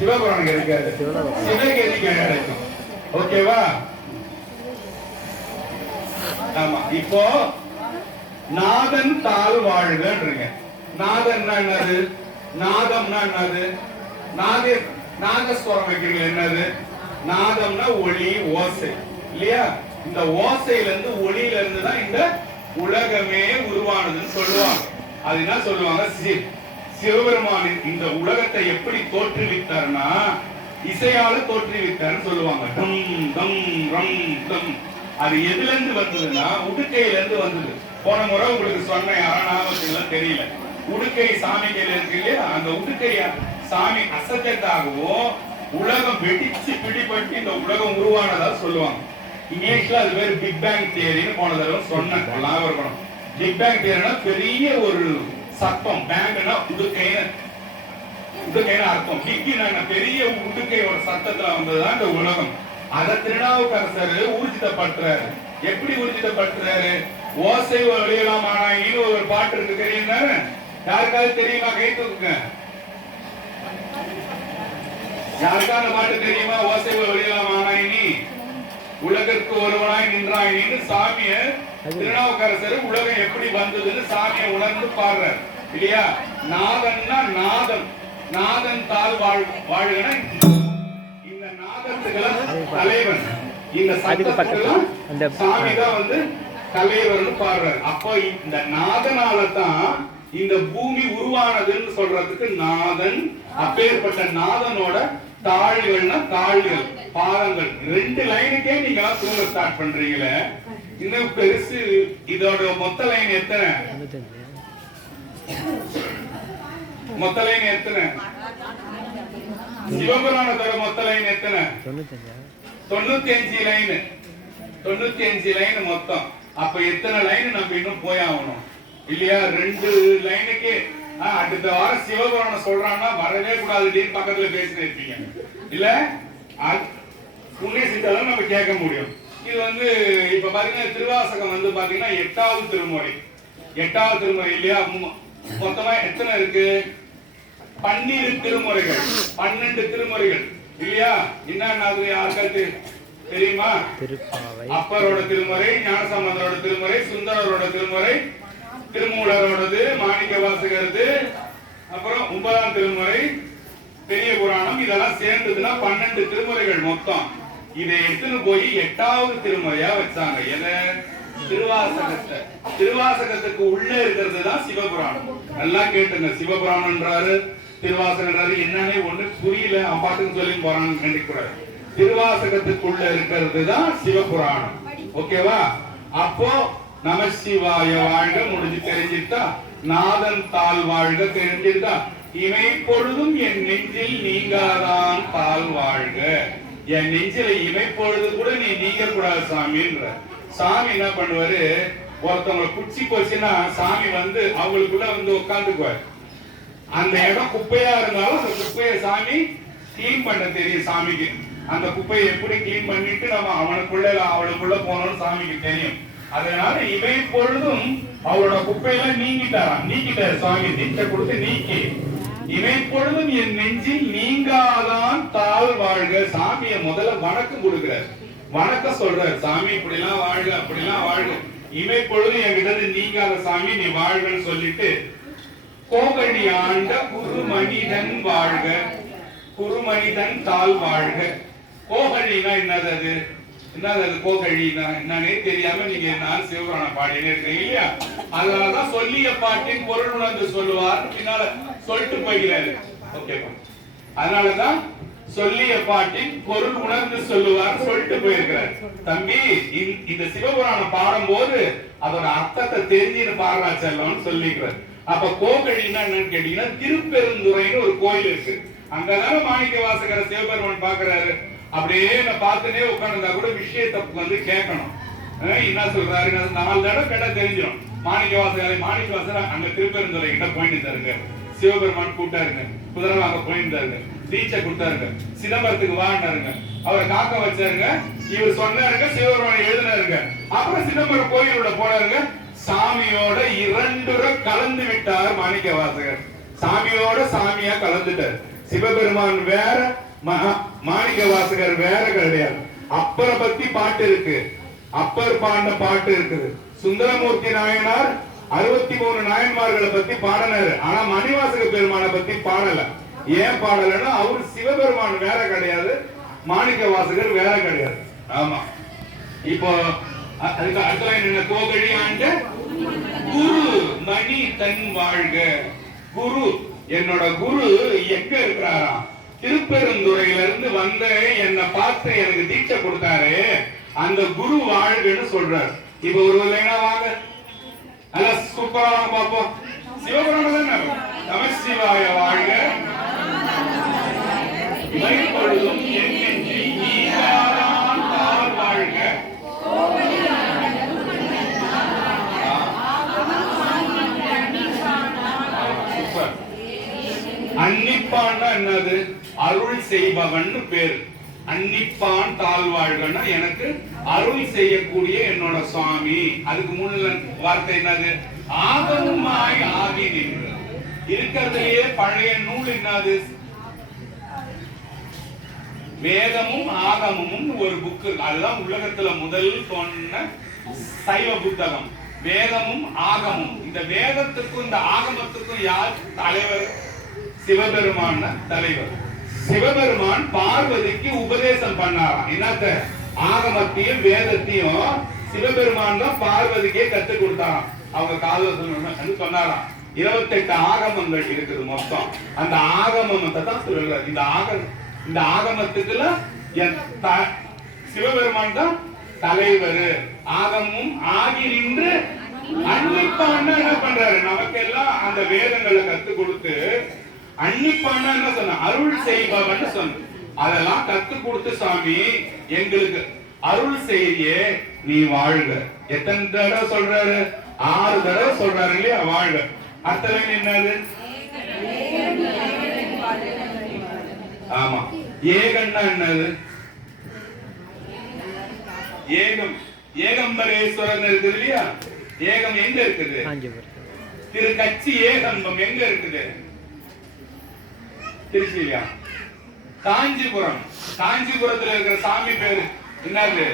சிவபுராணம் கிடைக்காது, சிவகேதி கிடைக்கும். ஓகேவா? ஆமா. இப்போ நாதன் தாழ் வாழ்கன்றீங்க. நாதன்னா என்னது? நாதம்னா என்னது? நாதஸ்வரம் வைக்கிறீங்க என்னது? நாதம்னா ஒளி, ஓசை இல்லையா? இந்த ஓசையில இருந்து ஒளியில இருந்து தான் இந்த உலகமே உருவானதுன்னு சொல்லுவாங்க. அது என்ன சொல்லுவாங்க? சிவபெருமானின் இந்த உலகத்தை எப்படி தோற்றுவித்தார்னா இசையால தோற்றுவித்தார்னு சொல்லுவாங்க. டம் டம் ரம் டம். அது எதுல இருந்து வந்ததுன்னா உடுக்கையில இருந்து வந்தது. போன முறை உங்களுக்கு சொன்ன யாராவது தெரியல. உடுக்கை சாமி கையில இருக்கு இல்லையா? அந்த உடுக்கைய சாமி அசைச்சதாகவும் உலகம் வெடிச்சு பிடிபட்டு இந்த உலகம் உருவானதா சொல்லுவாங்க. இங்கிலீஷ்ல அது பேர் பிக் பேங் தியரின்னு போன தடவை சொன்னேன். பிக் பேங் தியரினா பெரிய ஒரு சத்தம், பேங்க்னா உடுக்கைன்னு அர்த்தம். பிக்னா பெரிய உடுக்கையோட சத்தத்துல வந்ததுதான் இந்த உலகம். அத திருநாவுக்கரசர் ஊர்ஜிதப்படுத்துறாரு. எப்படி ஊர்ஜிதப்படுத்துறாரு? ஓசை ஒளியலாம் ஆனாயின்னு ஒரு பாட்டு இருக்கு, தெரியும் தானே? யாருக்காவது தெரியுமா? கை தூக்குங்க. யாருக்காவது பாட்டு தெரியுமா? ஓசை ஒளியலாம் ஆனாயினி உலகிற்கு ஒருவனாய் நின்றாயின்னு சாமிய திருநாவுக்கரசர் உலகம் எப்படி வந்ததுன்னு சாமியை உணர்ந்து பாடுறாரு இல்லையா? நாதன்னா நாதன் தாழ் வாழ்கனா இந்த நாதத்துக்கெல்லாம் தலைவன், இந்த சத்தத்துக்கெல்லாம் சாமி தான் வந்து தலைவர்னு பாடுறாரு. அப்போ இந்த நாதனால தான் இந்த பூமி உருவானதுன்னு சொல்றதுக்கு நாதன். அப்பேற்பட்ட நாதனோட தாள்கள்னா தாள்கள், பாதங்கள். 2 லைனுக்கே நீங்க தூங்க ஸ்டார்ட் பண்றீங்களே, இன்னும் பெருசு. இதோட மொத்த லைன் எத்தனை? மொத்த லைன் எத்தனை? சிவபுராணத்தோட மொத்த லைன் எத்தனை? 95 லைன். 95 லைன் மொத்தம். அப்ப எத்தனை லைன் நம்ம இன்னும் போய் ஆகணும் இல்லையா? 2 லைனுக்கே. அடுத்த வாரம் சிவபுராணம் சொல்றான்னா வரவே கூடாது, பக்கத்துல பேசிட்டு இருப்பீங்க இல்ல? புண்ணிய சித்தாலும் நம்ம கேட்க முடியும். இது வந்து இப்ப பாத்தீங்கன்னா திருவாசகம் வந்து பாத்தீங்கன்னா 8வது திருமுறை. 8வது திருமுறை இல்லையா? மொத்தமா எத்தனை இருக்கு? 12 திருமுறைகள். 12 திருமுறைகள் இல்லையா? என்னன்னு யாருக்காவது தெரியுமா? அப்பரோட திருமுறை, ஞானசம்பந்தரோட திருமுறை, சுந்தரரோட திருமுறை, திருமூலரோடது, மாணிக்க வாசகரது, அப்புறம் 9ஆம் திருமுறை, பெரிய புராணம், இதெல்லாம் சேர்ந்ததுன்னா 12 திருமுறைகள் மொத்தம். இதை எடுத்துன்னு போய் 8வது திருமுறையா வச்சாங்க. எதை? திருவாசகத்தை. திருவாசகத்துக்கு உள்ள இருக்கிறது தான் சிவபுராணம். நல்லா கேட்டுங்க. சிவபுராணம்ன்றாரு, திருவாசகன்றாரு, என்னன்னே ஒண்ணு புரியல, அம்பாட்டுன்னு சொல்லி போறான்னு நினைக்கூடாது. திருவாசகத்துக்குள்ள இருக்கிறது தான் சிவபுராணம். ஓகேவா? அப்போ நமசிவாய வாழ்க முடிஞ்சு தெரிஞ்சிருந்தா, நாதன் தாழ் வாழ்க தெரிஞ்சிருந்தா, இமை பொழுதும் என் நெஞ்சில் நீங்காதான் தாழ் வாழ்க. என் நெஞ்சில இமை பொழுது கூட நீ நீங்க கூடாது சாமின்ற. சாமி என்ன பண்ணுவாரு? ஒருத்தவங்களை குச்சி போச்சுன்னா சாமி வந்து அவங்களுக்குள்ள வந்து உட்காந்துக்குவார். அந்த இடம் குப்பையா இருந்தாலும் அந்த குப்பையை சாமி கிளீன் பண்ண தெரியும் சாமிக்கு. அந்த குப்பையை எப்படி கிளீன் பண்ணிட்டு நம்ம அவனுக்குள்ள அவளுக்குள்ள போனோம்னு சாமிக்கு தெரியும். அதனால இவை பொழுதும் அவரோட குப்பையெல்லாம் நீக்கிட்டாரு சாமி. தீட்சை கொடுத்து நீக்கி இவை பொழுதும் என் நெஞ்சில் நீங்காதான் தாழ் வாழ்க. சாமிய முதல்ல வணக்கம் கொடுக்கிறார், வணக்கம் சொல்றாரு. சாமி இப்படிலாம் வாழ்க, அப்படிலாம் வாழ்க, இவை பொழுதும் என்கிட்ட நீங்காத சாமி நீ வாழ்கன்னு சொல்லிட்டு, கோகழி ஆண்ட குருமனிதன் வாழ்க, குருமனிதன் தாழ் வாழ்க. கோகழினா என்னது? அது என்னது? அது கோகழினா என்னன்னே தெரியாம நீங்க நான் சிவபுராணம் பாடினே இருக்கீங்க இல்லையா? அதனாலதான் சொல்லிய பாட்டின் பொருள் உணர்ந்து சொல்லுவார் பின்னால சொல்லிட்டு போகிறாரு. ஓகேவா? அதனாலதான் சொல்லிய பாட்டின் பொருள் உணர்ந்து சொல்லுவார் சொல்லிட்டு போயிருக்கிறார். தம்பி இந்த சிவபுராணம் பாடும் போது அதோட அர்த்தத்தை தெரிஞ்சுன்னு பாடுறா செல்லம்னு சொல்லிக்கிறார். அப்ப கோகழின்னா என்னன்னு கேட்டீங்கன்னா திருப்பெருந்துறைன்னு ஒரு கோயில் இருக்கு. அங்கதான மாணிக்க வாசகர சிவபெருமான் பாக்குறாரு. அப்படியே நான் பார்த்துனே உட்கார்ந்தா கூட விஷயத்தை வந்து கேட்கணும். என்ன சொல்றாரு 4 தடவை கேட்டா தெரிஞ்சிடும். மாணிக்க வாசகர் அங்க திருப்பெருந்துறை கிட்ட போயிட்டு தருங்க, சிவபெருமான் கூட்டாருங்க, குதிரை வாங்க போயிட்டு தருங்க, தீட்சை கொடுத்தாருங்க, சிதம்பரத்துக்கு வாண்டாருங்க, அவரை காக்க வச்சாருங்க, இவர் சொன்னாருங்க, சிவபெருமான் எழுதினாருங்க. அப்புறம் சிதம்பரம் கோயிலோட போனாருங்க. சாமியோட 2 கலந்து விட்டார் மாணிக்க வாசகர். சாமியோட சாமியா கலந்துட்டார். சிவபெருமான் வேற, மாணிக்க வாசகர் வேற கிடையாது. அப்பரை பத்தி பாட்டு இருக்கு, அப்பர் பாண்ட பாட்டு இருக்குது. சுந்தரமூர்த்தி நாயனார் 63 நாயன்மார்களை பத்தி பாடினாரு. ஆனா மணிவாசக பெருமானை பத்தி பாடல. ஏன் பாடலன்னா அவரு சிவபெருமான் வேற கிடையாது, மாணிக்க வாசகர் வேற கிடையாது. ஆமா. இப்போ அதுக்கு அர்த்தம் என்ன? கோகழி ஆண்ட குரு மணி தன் வாழ்க. குரு, என்னோட குரு எங்க இருக்கிறாராம்? திருப்பெருந்துறையில இருந்து வந்த என்ன பார்த்து எனக்கு தீட்சை கொடுத்தாரு, அந்த குரு வாழ்கன்னு சொல்றாரு. இப்ப ஒரு லைனா வாங்க, நல்லா சூப்பரா வாங்க பாப்போம். சிவபுராணம் தானே? நமசிவாய வாழ்க மைப்பொழுதும் என் நெஞ்சில் ஈரான் தாழ் வாழ்க. அன்னிப்பான்னா என்னது? அருள் செய்பவன் பேரு. அன்னிப்பான் தாழ்வாழ்கன்னா எனக்கு அருள் செய்யக்கூடிய என்னோட சுவாமி. அதுக்கு முன்ன வார்த்தை என்னது? ஆகமுமாய் ஆகி நின்று. இருக்கிறதுலயே பழைய நூல் என்னது? வேதமும் ஆகமும் ஒரு புக்கு. அதுதான் உலகத்துல முதல் சொன்ன சைவ புத்தகம். வேதமும் ஆகமும். இந்த வேதத்துக்கும் இந்த ஆகமத்துக்கும் யார் தலைவர்? சிவபெருமான தலைவர். சிவபெருமான் பார்வதிக்கு உபதேசம் பண்ணாராம். என்னத்த? ஆகமத்தையும் வேதத்தையும் சிவபெருமான் தான் பார்வதிக்கே கத்து கொடுத்தாராம். அவங்க காதல் சொன்னாராம். 28 ஆகமங்கள் இருக்குது மொத்தம். அந்த ஆகமத்தை தான் சொல்றாரு. இந்த ஆகமத்துக்குள்ள சிவபெருமான் தான் தலைவர். ஆகமும் ஆகி நின்று அன்னிப்பான்னா என்ன பண்றாரு? நமக்கெல்லாம் அந்த வேதங்களை கத்து கொடுத்து அன்னிப்பான்னா என்ன சொன்ன? அருள் செய்பவன் சொன்ன. அதெல்லாம் கத்து கொடுத்து சாமி எங்களுக்கு அருள் செய்ய நீ வாழ்க. எத்தனை தடவை சொல்றாரு? 6 தடவை சொல்றாரு இல்லையா? வாழ்க. அர்த்தம் என்னது? ஆமா. ஏகன்னா என்னது? ஏகம். ஏகம்பரேஸ்வரன் இருக்குது இல்லையா? ஏகம் எங்க இருக்குது? திரு கச்சி ஏகம்பம் எங்க இருக்குது? திருச்சியா? காஞ்சிபுரம். காஞ்சிபுரத்துல இருக்கிற சாமி பேரு என்னது?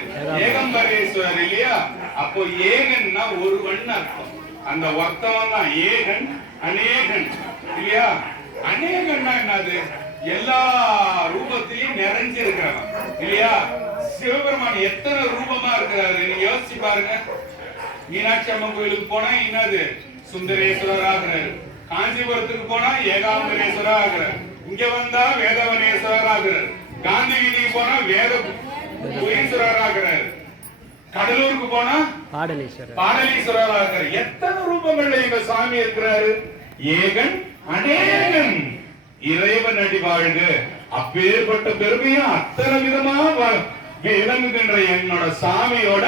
ஏகம்பரேஸ்வரர் இல்லையா? அப்போ ஏகன்னா ஒருவன் அர்த்தம். அந்த ஒருத்தவன் தான் ஏகன், அநேகன் இல்லையா? அநேகன்னா என்னது? எல்லா ரூபத்திலையும் நிறைஞ்சு இருக்கிறவன் இல்லையா? சிவபெருமான் எத்தனை ரூபமா இருக்கிறாரு நீங்க யோசிச்சு பாருங்க. மீனாட்சி அம்மன் கோயிலுக்கு போனா என்னது? சுந்தரேஸ்வரர் ஆகிறாரு. காஞ்சிபுரத்துக்கு போனா ஏகாம்பரேஸ்வரர் ஆகிறார். இங்க வந்தா வேதவனேஸ்வரர் ஆகிறார். காந்தி வீதிக்கு போனா வேத புரீஸ்வரர் ஆகிறார். கடலூருக்கு போனா பாடலீஸ்வரர் ஆகிறார். எத்தனை ரூபங்கள்ல எங்க சாமி இருக்கிறாரு? ஏகன் அநேகன். இறைவன் அடி வாழ்க. அப்பேற்பட்ட பெருமையா அத்தனை விதமா விளங்குகின்ற என்னோட சாமியோட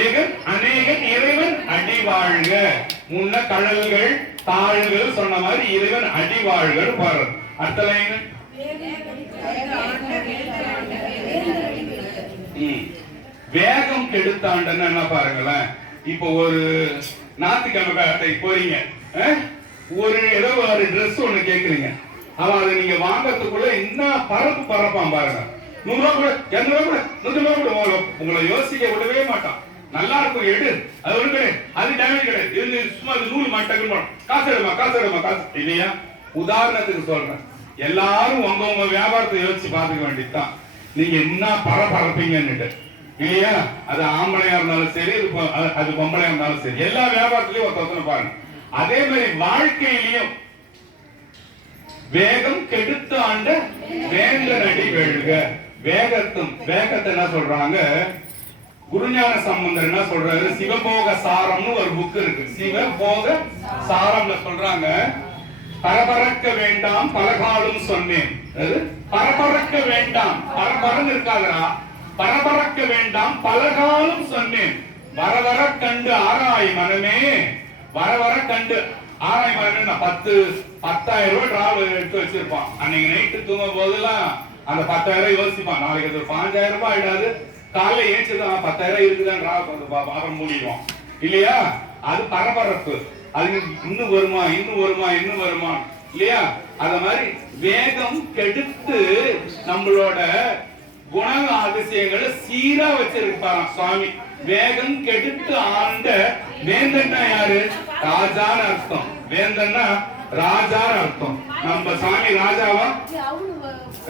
ஏகன் அநேகன் இறைவன் அடி வாழ்க. முன்ன கடல்கள் தாழ்கள் சொன்ன மாதிரி இறைவன் அடி வாழ்கள் பாரு. அர்த்தம் வேகம் கெடுத்தாண்டன்னு என்ன பாருங்களேன். இப்போ ஒரு ஞாயிற்றுக்கிழமை போறீங்க, ஒரு ஏதோ ஒரு ட்ரெஸ் ஒண்ணு கேக்குறீங்க. அவன் அதை நீங்க வாங்கறதுக்குள்ள என்ன பரப்பான் பாருங்க. 100 ரூபா கூட, 200 ரூபா கூட, 100 ரூபா கூட உங்களை யோசிக்க விடவே மாட்டான். நல்லா இருக்கும் எடு, அது ஒண்ணு கிடையாது, அது டேமேஜ் கிடையாது. இது சும்மா நூல் மாட்டேன்னு காசு எடுமா இல்லையா? உதாரணத்துக்கு சொல்றேன். எல்லாரும் உங்க வியாபாரத்தை யோசிச்சு பாத்துக்க வேண்டியதுதான். நீங்க என்ன பரப்பீங்கன்னு இல்லையா? அது ஆம்பளையா இருந்தாலும் சரி, அது பொம்பளையா இருந்தாலும் சரி, எல்லா வியாபாரத்திலயும் ஒருத்தனை பாருங்க. அதே மாதிரி வாழ்க்கையிலையும் வேகம் கெடுத்த ஆண்ட வேந்தனடி வெல்க. வேகத்தை என்ன சொல்றாங்க? குருஞான சம்பந்தர் என்ன சொல்றாரு? சிவபோக சாரம்னு ஒரு புக் இருக்கு. சிவபோக சாரம்ல சொல்றாங்க, பரபரக்க வேண்டாம் பலகாலும் சொன்னேன். பரபரக்க வேண்டாம், பரபரன்னு இருக்காதரா, பரபரக்க வேண்டாம் பலகாலும் சொன்னேன். வர வர கண்டு ஆராய் மனமே, வர வர கண்டு ஆராய் மனமே. 10,000 ரூபாய் டிராவல் எடுத்து வச்சிருப்பான். அன்னைக்கு நைட்டு தூங்கும் போதெல்லாம் அந்த 10,000 யோசிப்பான், நாளைக்கு அது 5,000 ரூபாய் ஆயிடாது. காலைல ஏச்சுதான் 10,000 இருக்குதான் டிராவல் மூடிடுவான் இல்லையா? அது பரபரப்பு. அது இன்னும் வருமா, இன்னும் வருமா, இன்னும் வருமா இல்லையா? அத மாதிரி வேகம் கெடுத்து நம்மளோட குண அதிசயங்களை சீரா வச்சிருப்பாராம் சுவாமி. வேகம் கெடுத்து ஆண்ட வேந்தன்னா யாரு? ராஜான்னு அர்த்தம். வேந்தன்னா ராஜான்னு அர்த்தம். நம்ம சாமி ராஜாவா?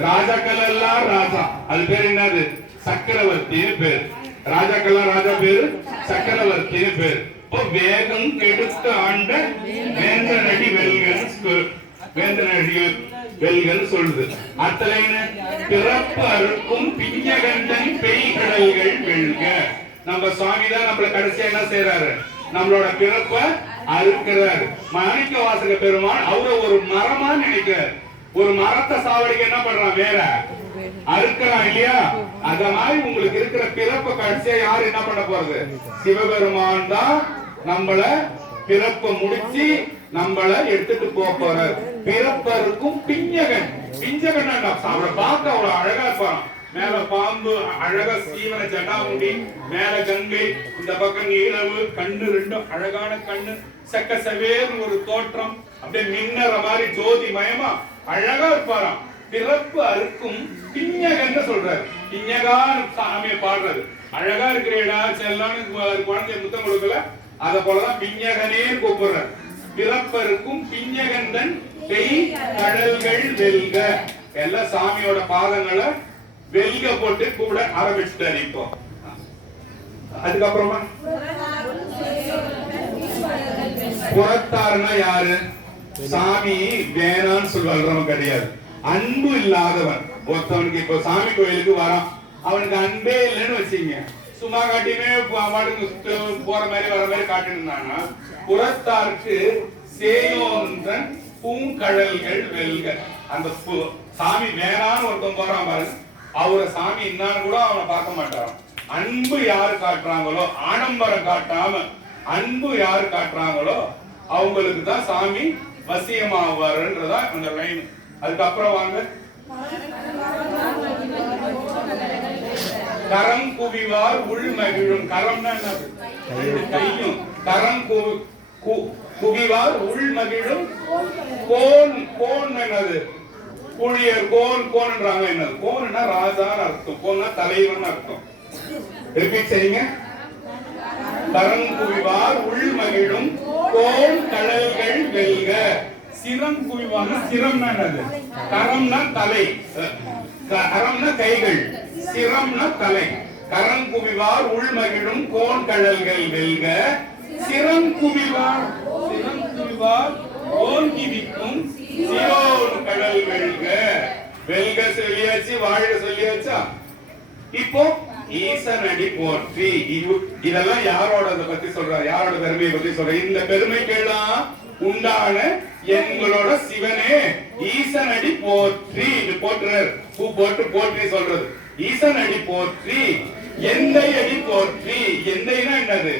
ராஜாக்கள் எல்லாம் ராஜா. அது பேர் என்னது? சக்கரவர்த்தின்னு பேர். ராஜாக்கள் ராஜா பேரு, சக்கரவர்த்தின்னு பேர். இப்போ வேகம் கெடுத்து ஆண்ட வேந்தனடி வெல்கன்னு, வேந்தனடி வெல்கன்னு சொல்லுது. அத்தலைன்னு பிறப்பு அறுக்கும் பிஞ்சகண்டன் பெய்கடல்கள் வெல்க. நம்ம சுவாமி தான் நம்மள கடைசியா என்ன செய்யறாரு? நம்மளோட பிறப்ப அறுக்கிறாரு. மாணிக்க வாசக பெருமான் அவரை ஒரு மரமா நினைக்கிறார். ஒரு மரத்தை சாவடிக்க என்ன பண்றான்? வேற அறுக்கிறான் இல்லையா? அத மாதிரி உங்களுக்கு இருக்கிற பிறப்ப கடைசியா யாரு என்ன பண்ண போறது? சிவபெருமான் தான் நம்மள பிறப்ப முடிச்சு நம்மள எடுத்துட்டு போறாரு. பிறப்பருக்கும் பிஞ்சகன். பிஞ்சகன் அவரை பார்க்க அவ்வளவு அழகா இருப்பான். மேல பாம்பு, அழகா சீவன ஜடாமுடி, மேல கங்கை, இந்த பக்கம் நீளவு, கண்ணு ரெண்டும் அழகான கண்ணு, செக்க செவேர்னு ஒரு தோற்றம், அப்படியே மின்னற மாதிரி ஜோதி மயமா அழகா இருப்பாராம். பிறப்பு அறுக்கும் பிஞ்சகன்னு சொல்றாரு. பிஞ்சகான்னு சாமியை பாடுறது. அழகா இருக்கிறேடா செல்லான்னு குழந்தைய முத்தம் கொடுக்கல, அத போலதான் பிஞ்சகனே கூப்பிடுறாரு. பிறப்பருக்கும் பிஞ்சகந்தன் பெய் கடல்கள் வெல்க. எல்லாம் சாமியோட பாதங்களை வெல்க போட்டு கூட ஆரம்பிச்சுட்டாரு. இப்போ அதுக்கப்புறமா புறத்தாருன்னா யாரு? சாமி வேணான்னு சொல்றவன் கிடையாது. அன்பு இல்லாதவன் ஒருத்தவனுக்கு. இப்போ சாமி கோயிலுக்கு வரான், அவனுக்கு அன்பே இல்லைன்னு வச்சுங்க, சும்மா காட்டியுமே போற மாதிரி வர மாதிரி காட்டினானா, புறத்தாருக்கு சேயோன்றன் பூங்கடல்கள் வெல்க. அந்த சாமி வேணான்னு ஒருத்தன் போறான் பாருங்க, அவரை சாமி என்னான்னு கூட அவனை பார்க்க மாட்டான். அன்பு யாரு காட்டுறாங்களோ, ஆடம்பரம் காட்டாம அன்பு யாரு காட்டுறாங்களோ அவங்களுக்கு தான் சாமி வசியமாவாருன்றதா அந்த லைன். அதுக்கப்புறம் வாங்க, கரம் குவிவார் உள் மகிழும். கரம்னா கையும், கரம் குவிவார் உள் மகிழும். கோன், கோன் என்னது? புளியர் கோன். கோன்ன்றாங்க என்னது? கோன்னா ராஜான்னு அர்த்தம், கோன்னா தலைவன் அர்த்தம். ரிப்பீட் செய்யுங்க. கரம் குவிவார் உள் மகிழும் கோன் கடல்கள் வெல்க. சிரம் குவிவார். சிரம்னா என்னது? கரம்னா தலை, கரம்னா கைகள், சிரம்னா தலை. கரம் குவிவார் உள் மகிழும் கோன் கடல்கள் வெல்க. சிரம் குவிவார், சிரம் குவிவார் ஓங்கி விக்கும் சிரோன் கடல் வெல்க. வெல்க சொல்லியாச்சு, வாழ்க சொல்லியாச்சா? இப்போ ஈசனடி போற்றி. இதெல்லாம் யாரோட பத்தி சொல்ற? யாரோட பெருமையை பத்தி சொல்ற? இந்த பெருமைக்கெல்லாம் உண்டான எங்களோட சிவனே ஈசனடி போற்றி. இது போற்றுறார், பூ போட்டு போற்றி சொல்றது. ஈசனடி போற்றி, எந்தை அடி போற்றி. எந்தைனா என்னது?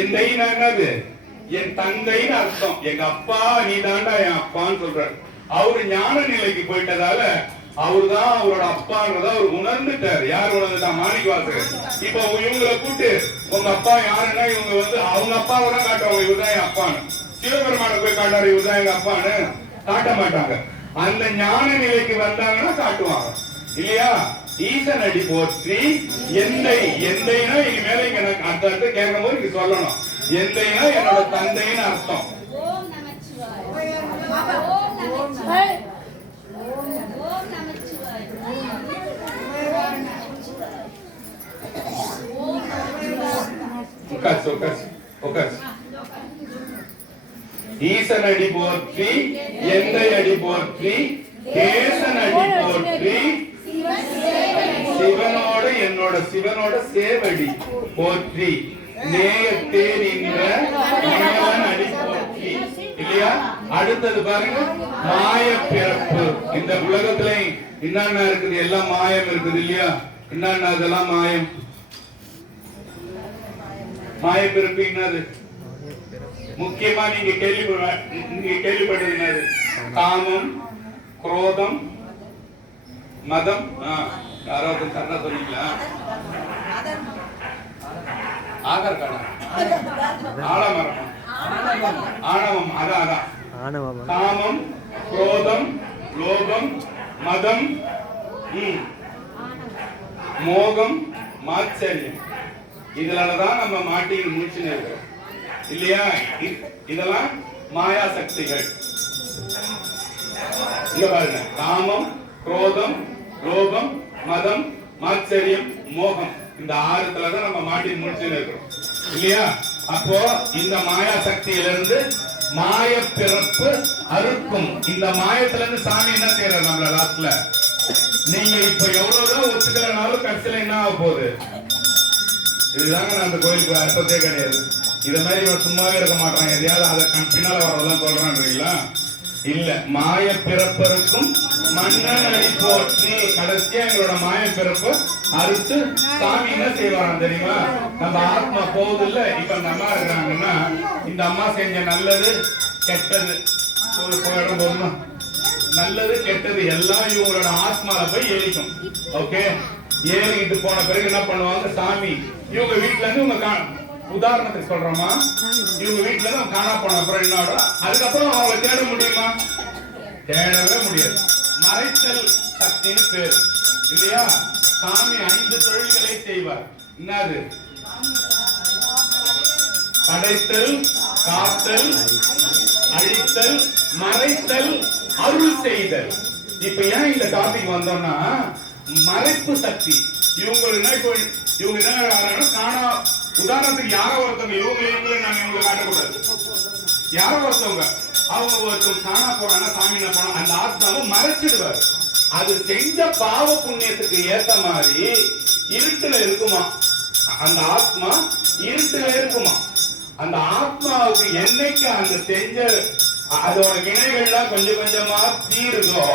எந்தைனா என்னது? என் தந்தைன்னு அர்த்தம். எங்க அப்பா நீ தாண்டா என் அப்பான்னு சொல்றாரு. அவரு ஞான நிலைக்கு போயிட்டதால அவருதான் அவரோட அப்பான்றத அவர் உணர்ந்துட்டார். யார் உணர்ந்துட்டா? மாணிக்க வாசகர். இப்ப இவங்களை கூட்டு உங்க அப்பா யாருன்னா இவங்க அவங்க அப்பாவை தான் காட்டுவாங்க, இவர்தான் என் அப்பான்னு. சிவபெருமான போய் காட்டாரு இவர்தான் எங்க அப்பான்னு காட்ட மாட்டாங்க. அந்த ஞான நிலைக்கு வந்தாங்கன்னா காட்டுவாங்க இல்லையா? ஈசன் அடி போற்றி எந்தை. எந்தைனா இனிமேல இங்க அந்த அர்த்தத்தை கேட்கும் போது இங்க சொல்லணும். எந்தைனா என்னோட தந்தைன்னு அர்த்தம். ஈசன் அடி போற்றி, எந்தை அடி போற்றி, கேசனடி போற்றி சிவனோட என்னோட சிவனோட சேவடி போற்றி நேயத்தே நின்ற இறைவன் அடி போற்றி. இல்லையா? அடுத்தது பாருங்க, மாய பிறப்பு. இந்த உலகத்துல என்னென்ன இருக்குது? எல்லாம் மாயம் இருக்குது இல்லையா? என்னென்ன அதெல்லாம் மாயம்? மாய பிறப்பு என்னது? முக்கியமா நீங்க கேள்விப்பட்டது என்னது? காமம், குரோதம், மதம். யாராவது கரெக்டா சொன்னீங்களா? ஆதார் கார்டா? ஆலமரம், ஆணவம். அதான் காமம், குரோதம், லோகம், மதம், மோகம், மாச்சரியம். இதுலதான் நம்ம மாட்டி மூச்சுன்னு இருக்கோம் இல்லையா? இதெல்லாம் மாயா சக்திகள். இங்க பாருங்க, காமம், குரோதம், லோகம், மதம், மாச்சரியம், மோகம். இந்த ஆறுலதான் நம்ம மாட்டி முடிச்சுன்னு இருக்கிறோம் இல்லையா? அப்போ இந்த மாயா சக்தியிலிருந்து மாய பிறப்பு அறுக்கும். இந்த மாயத்துல இருந்து சாமி என்ன செய்யறாரு நம்மள லாஸ்ட்ல? நீங்க இப்ப எவ்வளவுதான் ஒத்துக்கலனாலும் கடைசியில என்ன ஆக போகுது? இதுதாங்க நான் அந்த கோயிலுக்கு அர்த்தத்தே கிடையாது. இத மாதிரி இவன் சும்மாவே இருக்க மாட்டான், எதையாவது அதை பின்னால வரதான் சொல்றான்றீங்களா? இல்ல, மாய பிறப்பருக்கும் மன்னன் அடி போற்றி. கடைசியா எங்களோட மாய பிறப்பு அறுத்து சாமி என்ன செய்வாராம் தெரியுமா? நம்ம ஆத்மா போகுது இல்ல, இப்ப அந்த அம்மா இருக்கிறாங்கன்னா இந்த அம்மா செஞ்ச நல்லது கெட்டது போயிடும் போதுமா, நல்லது கெட்டது எல்லாம் இவங்களோட ஆத்மால போய் ஏறிக்கும். ஓகே, ஏறிக்கிட்டு போன பிறகு என்ன பண்ணுவாங்க? சாமி இவங்க வீட்டுல இருந்து இவங்க உதாரணத்துக்கு சொல்றோமா, இவங்க வீட்டுல இருந்து காணா போன அப்புறம் என்ன ஆகும்? அதுக்கப்புறம் அவங்களை தேட முடியுமா? தேடவே முடியாது. மறைத்தல் சக்தின்னு பேர் இல்லையா? சாமி 5 தொழில்களை செய்வார். என்னது? படைத்தல், காத்தல், அழித்தல், மறைத்தல், அருள் செய்தல். இப்ப ஏன் இந்த டாபிக் வந்தோம்னா, மறைப்பு சக்தி. இவங்க என்ன காணா, உதாரணத்துக்கு யாரோ ஒருத்தவங்க இவங்களை நாங்க இவங்களை காட்டக்கூடாது. யாரோ ஒருத்தவங்க அவங்க ஒருத்தவங்க காணா போறாங்க, சாமி என்ன போனா அந்த ஆத்மாவை மறைச்சிடுவார். அது செஞ்ச பாவ புண்ணியத்துக்கு ஏத்த மாதிரி இருட்டுல இருக்குமா அந்த ஆத்மா? இருட்டுல இருக்குமா அந்த ஆத்மாவுக்கு? என்னைக்கு அந்த செஞ்ச அதோட வினைகள்லாம் கொஞ்சம் கொஞ்சமா தீருதோ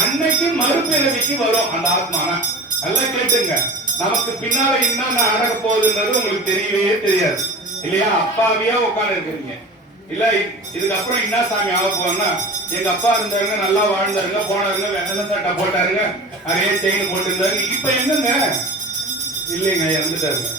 அன்னைக்கு மறுபிறவிக்கு வரும் அந்த ஆத்மா. நல்லா கேட்டுங்க, நமக்கு பின்னால என்ன நடக்க போகுதுன்றது உங்களுக்கு தெரியவே தெரியாது இல்லையா? அப்பாவியா உட்கார்ந்து இருக்கிறீங்க இல்ல, இதுக்கப்புறம் என்ன சாமி ஆக போறோம்னா, எங்க அப்பா இருந்தாருங்க, நல்லா வாழ்ந்தாருங்க, போனாருங்க, வெள்ளை சட்டை போட்டாருங்க, நிறைய செயின் போட்டிருந்தாருங்க, இப்ப என்னங்க? இல்லைங்க, இறந்துட்டாருங்க.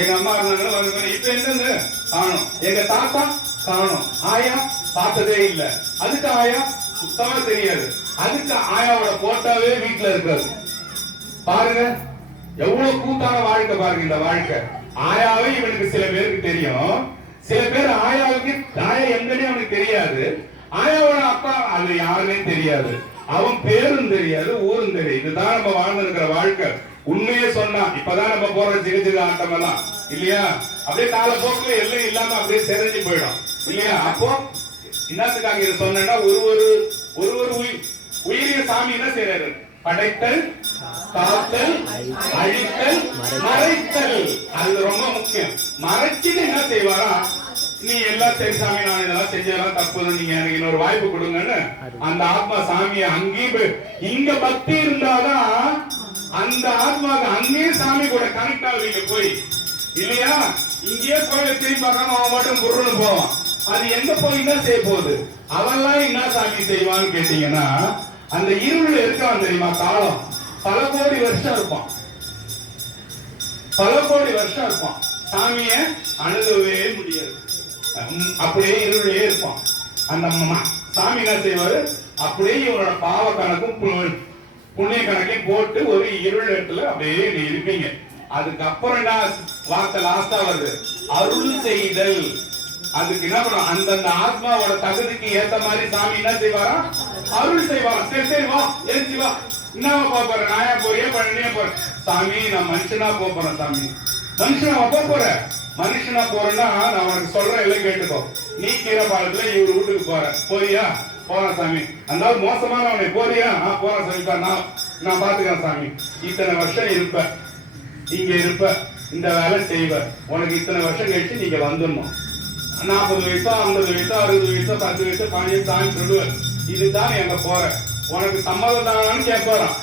எங்க அம்மா இருந்தாங்க, இப்ப என்னங்க? காணும். எங்க தாத்தா காணும். ஆயா பார்த்ததே இல்ல. அதுக்கு ஆயா சுத்தமா தெரியாது. அதுக்கு ஆயாவோட போட்டாவே வீட்டுல இருக்காது. பாருங்க எவ்வளவு கூத்தான வாழ்க்கை பாருங்க இந்த வாழ்க்கை. ஆயாவே இவனுக்கு சில பேருக்கு தெரியும், சில பேர் ஆயாவுக்கு ஆயா எங்கன்னே அவனுக்கு தெரியாது, ஆயாவோட அப்பா அது யாருன்னே தெரியாது, அவன் பேரும் தெரியாது, ஊரும் தெரியாது. இதுதான் நம்ம வாழ்ந்திருக்கிற வாழ்க்கை. உண்மையே சொன்னா இப்பதான் நம்ம போற சிகிச்சை ஆட்டம் எல்லாம் இல்லையா? அப்படியே காலப்போக்கில் எல்லாம் இல்லாம அப்படியே செதஞ்சு போயிடும் இல்லையா? அப்போ என்னத்துக்காக இதை சொன்னா, ஒரு உயிரிய சாமி என்ன செய்யறாரு? படைத்தல், காத்தல், அழித்தல், மறைத்தல். அது ரொம்ப முக்கியம். மறைச்சிட்டு என்ன செய்வாரா? நீ எல்லாம் சரி சாமி, நான் இதெல்லாம் செஞ்சதெல்லாம் தப்பு, நீங்க எனக்கு இன்னொரு வாய்ப்பு கொடுங்கன்னு அந்த ஆத்மா சாமியை அங்கேயும் இங்க பக்தி இருந்தாதான் அந்த ஆத்மாவுக்கு அங்கேயே சாமி கூட கனெக்ட் ஆகுவீங்க போய் இல்லையா? இங்கேயே கோயில திரும்பி பார்க்காம அவன் மட்டும் குருன்னு போவான். அது எங்க போய் என்ன செய்ய போகுது? அவன்லாம் என்ன சாமி செய்வான்னு கேட்டீங்கன்னா, அந்த இருள் இருக்கான் தெரியுமா? காலம் பல கோடி வருஷம் இருப்பான், பல கோடி வருஷம் இருப்பான். சாமிய அணுகவே முடியாது, அப்படியே இருளே இருப்பான். அந்த சாமி என்ன செய்வாரு? அப்படியே இவரோட பாவ கணக்கும் புண்ணிய கணக்கையும் போட்டு ஒரு இருள் இடத்துல அப்படியே இருப்பீங்க. அதுக்கப்புறம் என்ன வார்த்தை லாஸ்டா வருது? அருள் செய்தல். அதுக்கு என்ன பண்ணும்? அந்தந்த ஆத்மாவோட தகுதிக்கு ஏத்த மாதிரி சாமி என்ன செய்வாரா? அருள் செய்வாரா? சரி சரி வா, எழுச்சி வா, என்னவா போற? நாயா போறியா பழனியா போற? சாமி நான் மனுஷனா போறேன். சாமி மனுஷனா போற? மனுஷனா போறேன்னா நான் உனக்கு சொல்றேன், எல்லாம் கேட்டுக்கோ. நீ கீரை பாலத்துல இவரு வீட்டுக்கு போற, போறியா? போறேன் சாமி. அந்த மோசமானவனை போறியா? போறேன் சாமி. நான் பாத்துக்கிறேன் சாமி. இத்தனை வருஷம் இருப்ப, இங்க இருப்ப, இந்த வேலை செய்வ, உனக்கு இத்தனை வருஷம் கழிச்சு நீங்க வந்துடணும். 40 வயசோ 50 வயசோ 60 வயசோ 10 வயசோ 15 தான் சொல்லுவேன். இதுதான் எங்க போற, உனக்கு சம்மதம் தானான்னு கேட்பாராம்.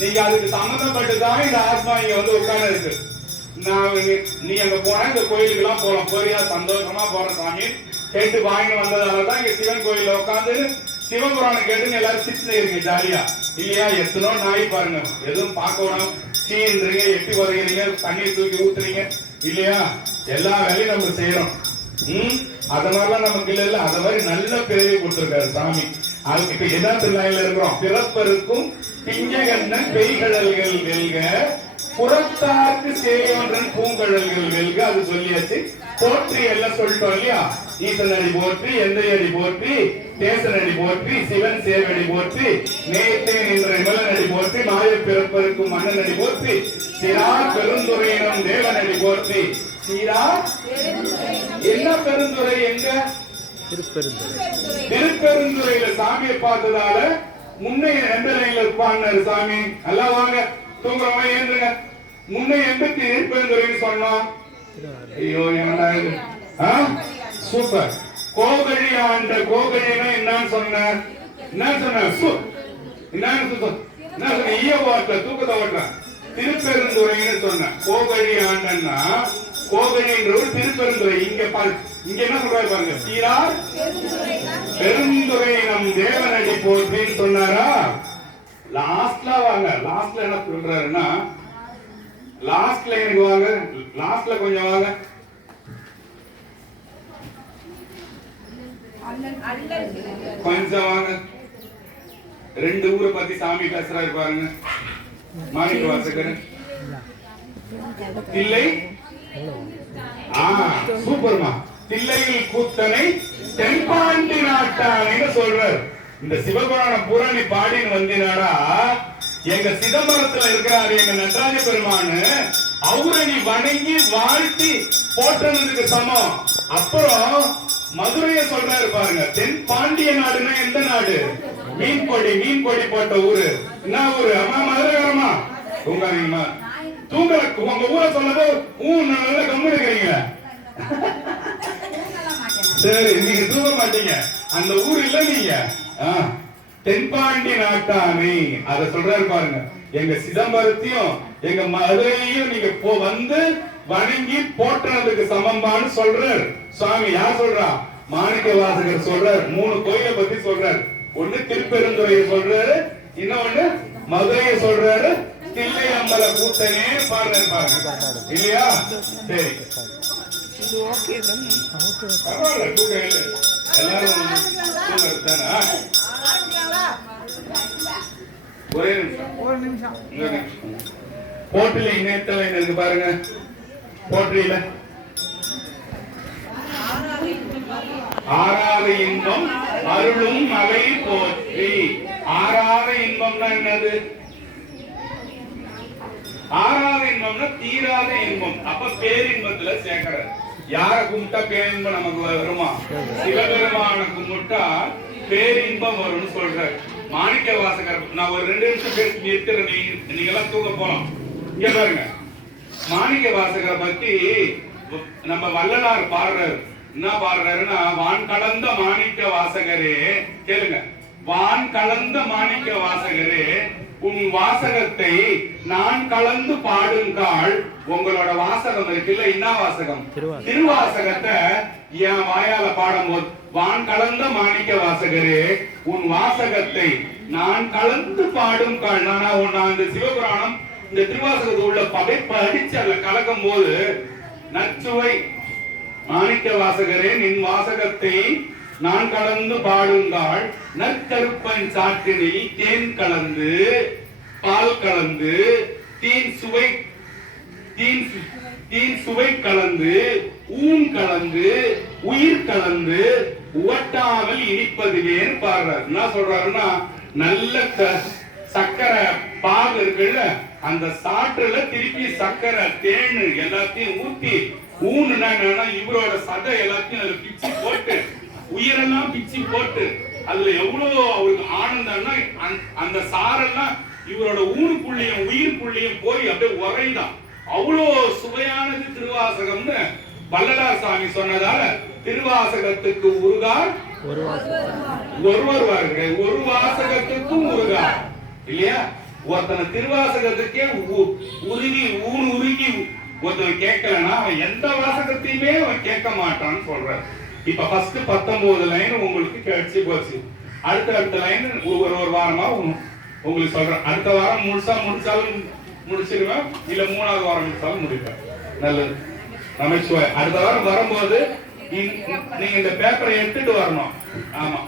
நீங்க அதுக்கு சம்மந்தப்பட்டுதான் இந்த ஆத்மா இங்க வந்து உட்கார்ந்து இருக்கு. நீ அங்க போனா இந்த கோயிலுக்கு எல்லாம் போலாம், போறியா? சந்தோஷமா போற சாமி கேட்டு வாங்கி வந்ததாலதான் இங்க சிவன் கோயில உட்காந்து சிவபுராணம் கேட்டு எல்லாரும் சிரிச்சுட்டு இருக்கு ஜாலியா இல்லையா? எத்தனோ நாய் பாருங்க, எதுவும் பார்க்க வேணும், சீன்றீங்க, எட்டி வருகிறீங்க, தண்ணீர் தூக்கி ஊத்துறீங்க இல்லையா? எல்லா வேலையும் நம்ம செய்யறோம். அத மாதிரிலாம் நமக்கு இல்ல. அத மாதிரி நல்ல பேரை கொடுத்திருக்காரு சாமி. அதுக்கு இப்ப என்ன திருநாயில இருக்கிறோம்? பிறப்பருக்கும் பிஞ்சகண்ணன் பெய்கடல்கள் வெல்க, புறத்தாக்கு சேவன்றன் பூங்கடல்கள் வெல்க. அது சொல்லியாச்சு. போற்றி எல்லாம் சொல்லிட்டோம் இல்லையா? ஈசன் அடி போற்றி, எந்தை அடி போற்றி, தேசன் அடி போற்றி, சிவன் சேவடி போற்றி, நேத்தே நின்ற நிமலன் அடி போற்றி, மாய பிறப்பருக்கும் மன்னன் அடி போற்றி, சிரா பெருந்துரையினம் தேவன் அடி போற்றி. சீரா என்ன பெருந்துறை? எங்க? திருப்பெருந்துறையில சாமியை பார்த்ததால முன்னை எந்த லைன்ல இருப்பான்னு சாமி. நல்லா வாங்க, தூங்குறவங்க ஏந்துங்க. முன்னை எந்த திருப்பெருந்துறைன்னு சொன்னோம்? ஐயோ சூப்பர். கோகழி ஆண்ட. கோகழினா என்னன்னு சொன்ன? என்ன சொன்ன? ஈய ஓட்ட, தூக்கத்தை ஓட்டுற திருப்பெருந்துறைன்னு சொன்ன. கோகழி ஆண்டன்னா கோகழின்ற ஒரு திருப்பெருந்துறை. இங்க என்ன சொல்றாரு பாருங்க, சீரார் பெருந்துறை நம் தேவனடி போற்றின்னு சொன்னாரா? லாஸ்ட்ல வாங்க. லாஸ்ட்ல என்ன சொல்றாருன்னா, லாஸ்ட்ல எனக்கு வாங்க, லாஸ்ட்ல கொஞ்சம் வாங்க. கொஞ்சம் வாங்க. 2 ஊரை பத்தி சாமி பேசுறாரு பாருங்க. மாணிக்க வாசகர் தில்லை. சூப்பர்மா. தில்லையில் கூத்தனை தென்பாண்டி நாட்டான்னு சொல்றாரு. இந்த சிவபுராணம் புராணி பாடின்னு வந்தினாரா, எங்க சிதம்பரத்துல இருக்கிறாரு எங்க நடராஜ பெருமானு, அவரை நீ வணங்கி வாழ்த்தி போட்டதுக்கு சமம். அப்புறம் மதுரைய சொல்றாரு பாருங்க. தென் பாண்டிய நாடுன்னா எந்த நாடு? மீன்கொடி. மீன்கொடி போட்ட ஊரு. என்ன ஊரு? அம்மா மதுரைமா தூங்காதீங்கம்மா. தூங்கல. உங்க ஊரை சொல்லப்போ நல்ல கம்மு இருக்கிறீங்க. சரி, நீங்க தூங்க மாட்டீங்க. அந்த ஊர் இல்ல நீங்க. தென்பாண்டி நாட்டானை அத சொல்றாரு பாருங்க. எங்க சிதம்பரத்தையும் எங்க மதுரையையும் நீங்க வந்து வணங்கி போற்றதுக்கு சமம்பான்னு சொல்றாரு சுவாமி. யார் சொல்றா? மாணிக்க வாசகர் சொல்றாரு. 3 கோயிலை பத்தி சொல்றாரு. ஒண்ணு திருப்பெருந்துறையை சொல்றாரு, இன்னொன்னு மதுரையை சொல்றாரு, தில்லை அம்பல கூத்தனே பாடுறாரு பாருங்க இல்லையா? சரி, பரவாயில்ல, தூக்கம் இல்லை, எல்லாரும் தூங்குறதுதானா? ஒரே நிமிஷம். போட்டில இணையத்துல இருக்கு பாருங்க. போற்றியில ஆறாவது இன்பம் அருளும் மலை போற்றி. ஆறாவது இன்பம்னா என்னது? ஆறாவது இன்பம்னா தீராத இன்பம். அப்ப பேரின்பத்துல சேர்க்கிற. யார கும்பிட்டா பேரின்பம் நமக்கு வருமா? சிவபெருமான கும்பிட்டா பேரின்பம் வரும்னு சொல்றாரு மாணிக்க வாசகர். நான் ஒரு 2 நிமிஷம் பேசி இருக்கிறேன், நீங்க எல்லாம் தூங்க போலாம். இங்க பாருங்க, மாணிக்க வாசகரை பத்தி நம்ம வள்ளலார் பாடுறாரு. என்ன பாடுறாருன்னா, வான் கலந்த மாணிக்க வாசகரே, கேளுங்க, வான் கலந்த மாணிக்க வாசகரே, உன் வாசகத்தை நான் கலந்து பாடுங்கால். உங்களோட வாசகம் இருக்குல்ல, என்ன வாசகம்? திருவாசகத்தை என் வாயால பாடும் போது, வான் கலந்த மாணிக்க வாசகரே, உன் வாசகத்தை நான் கலந்து பாடும் கால். நான் அந்த சிவபுராணம் இந்த திருவாசகத்தை உள்ள படிச்சு அதுல கலக்கும் போது நச்சுவை, மாணிக்க வாசகரே, நின் வாசகத்தை நான் கலந்து பாடுங்கால், நற்கருப்பன் சாற்றினில் தேன் கலந்து பால் கலந்து தீன் சுவை கலந்து ஊன் கலந்து உயிர் கலந்து உவட்டாமல் இனிப்பதுவேன்னு பாடுறாரு. என்ன சொல்றாருன்னா, நல்ல சக்கரை பால் இருக்குல்ல, அந்த சாற்றுல திருப்பி சக்கரை தேன் எல்லாத்தையும் ஊத்தி, ஊனுனா என்னன்னா இவரோட சதை எல்லாத்தையும் அதுல பிச்சு போட்டு, உயிரெல்லாம் பிச்சு போட்டு அதுல எவ்வளவு அவருக்கு ஆனந்தம்னா அந்த சாரெல்லாம் இவரோட ஊனுக்குள்ளேயும் உயிருக்குள்ளேயும் போய் அப்படியே உரைதான். அவ்வளோ சுவையானது திருவாசகம்னு வள்ளலார் சாமி சொன்னதால திருவாசகத்துக்கு உருகார் ஒருவர் வாருங்க, ஒரு வாசகத்துக்கும் உருகார் இல்லையா? ஒருத்தனை திருவாசகத்துக்கே உருகி உருகி ஒருத்தன் கேட்கலன்னா அவன் எந்த வாசகத்தையுமே அவன் கேட்க மாட்டான்னு சொல்றாரு. இப்ப ஃபர்ஸ்ட் 19 லைன் உங்களுக்கு கிடைச்சி போச்சு. அடுத்த லைன் ஒரு வாரமா உங்களுக்கு சொல்றேன். அடுத்த வாரம் முடிச்சாலும் முடிச்சிருவேன், இல்ல 3வது வாரம் முடிச்சாலும் முடிப்பேன். நல்லது. நமச்சிவாய். அடுத்த வாரம் வரும்போது நீங்க இந்த பேப்பரை எடுத்துட்டு வரணும். ஆமா.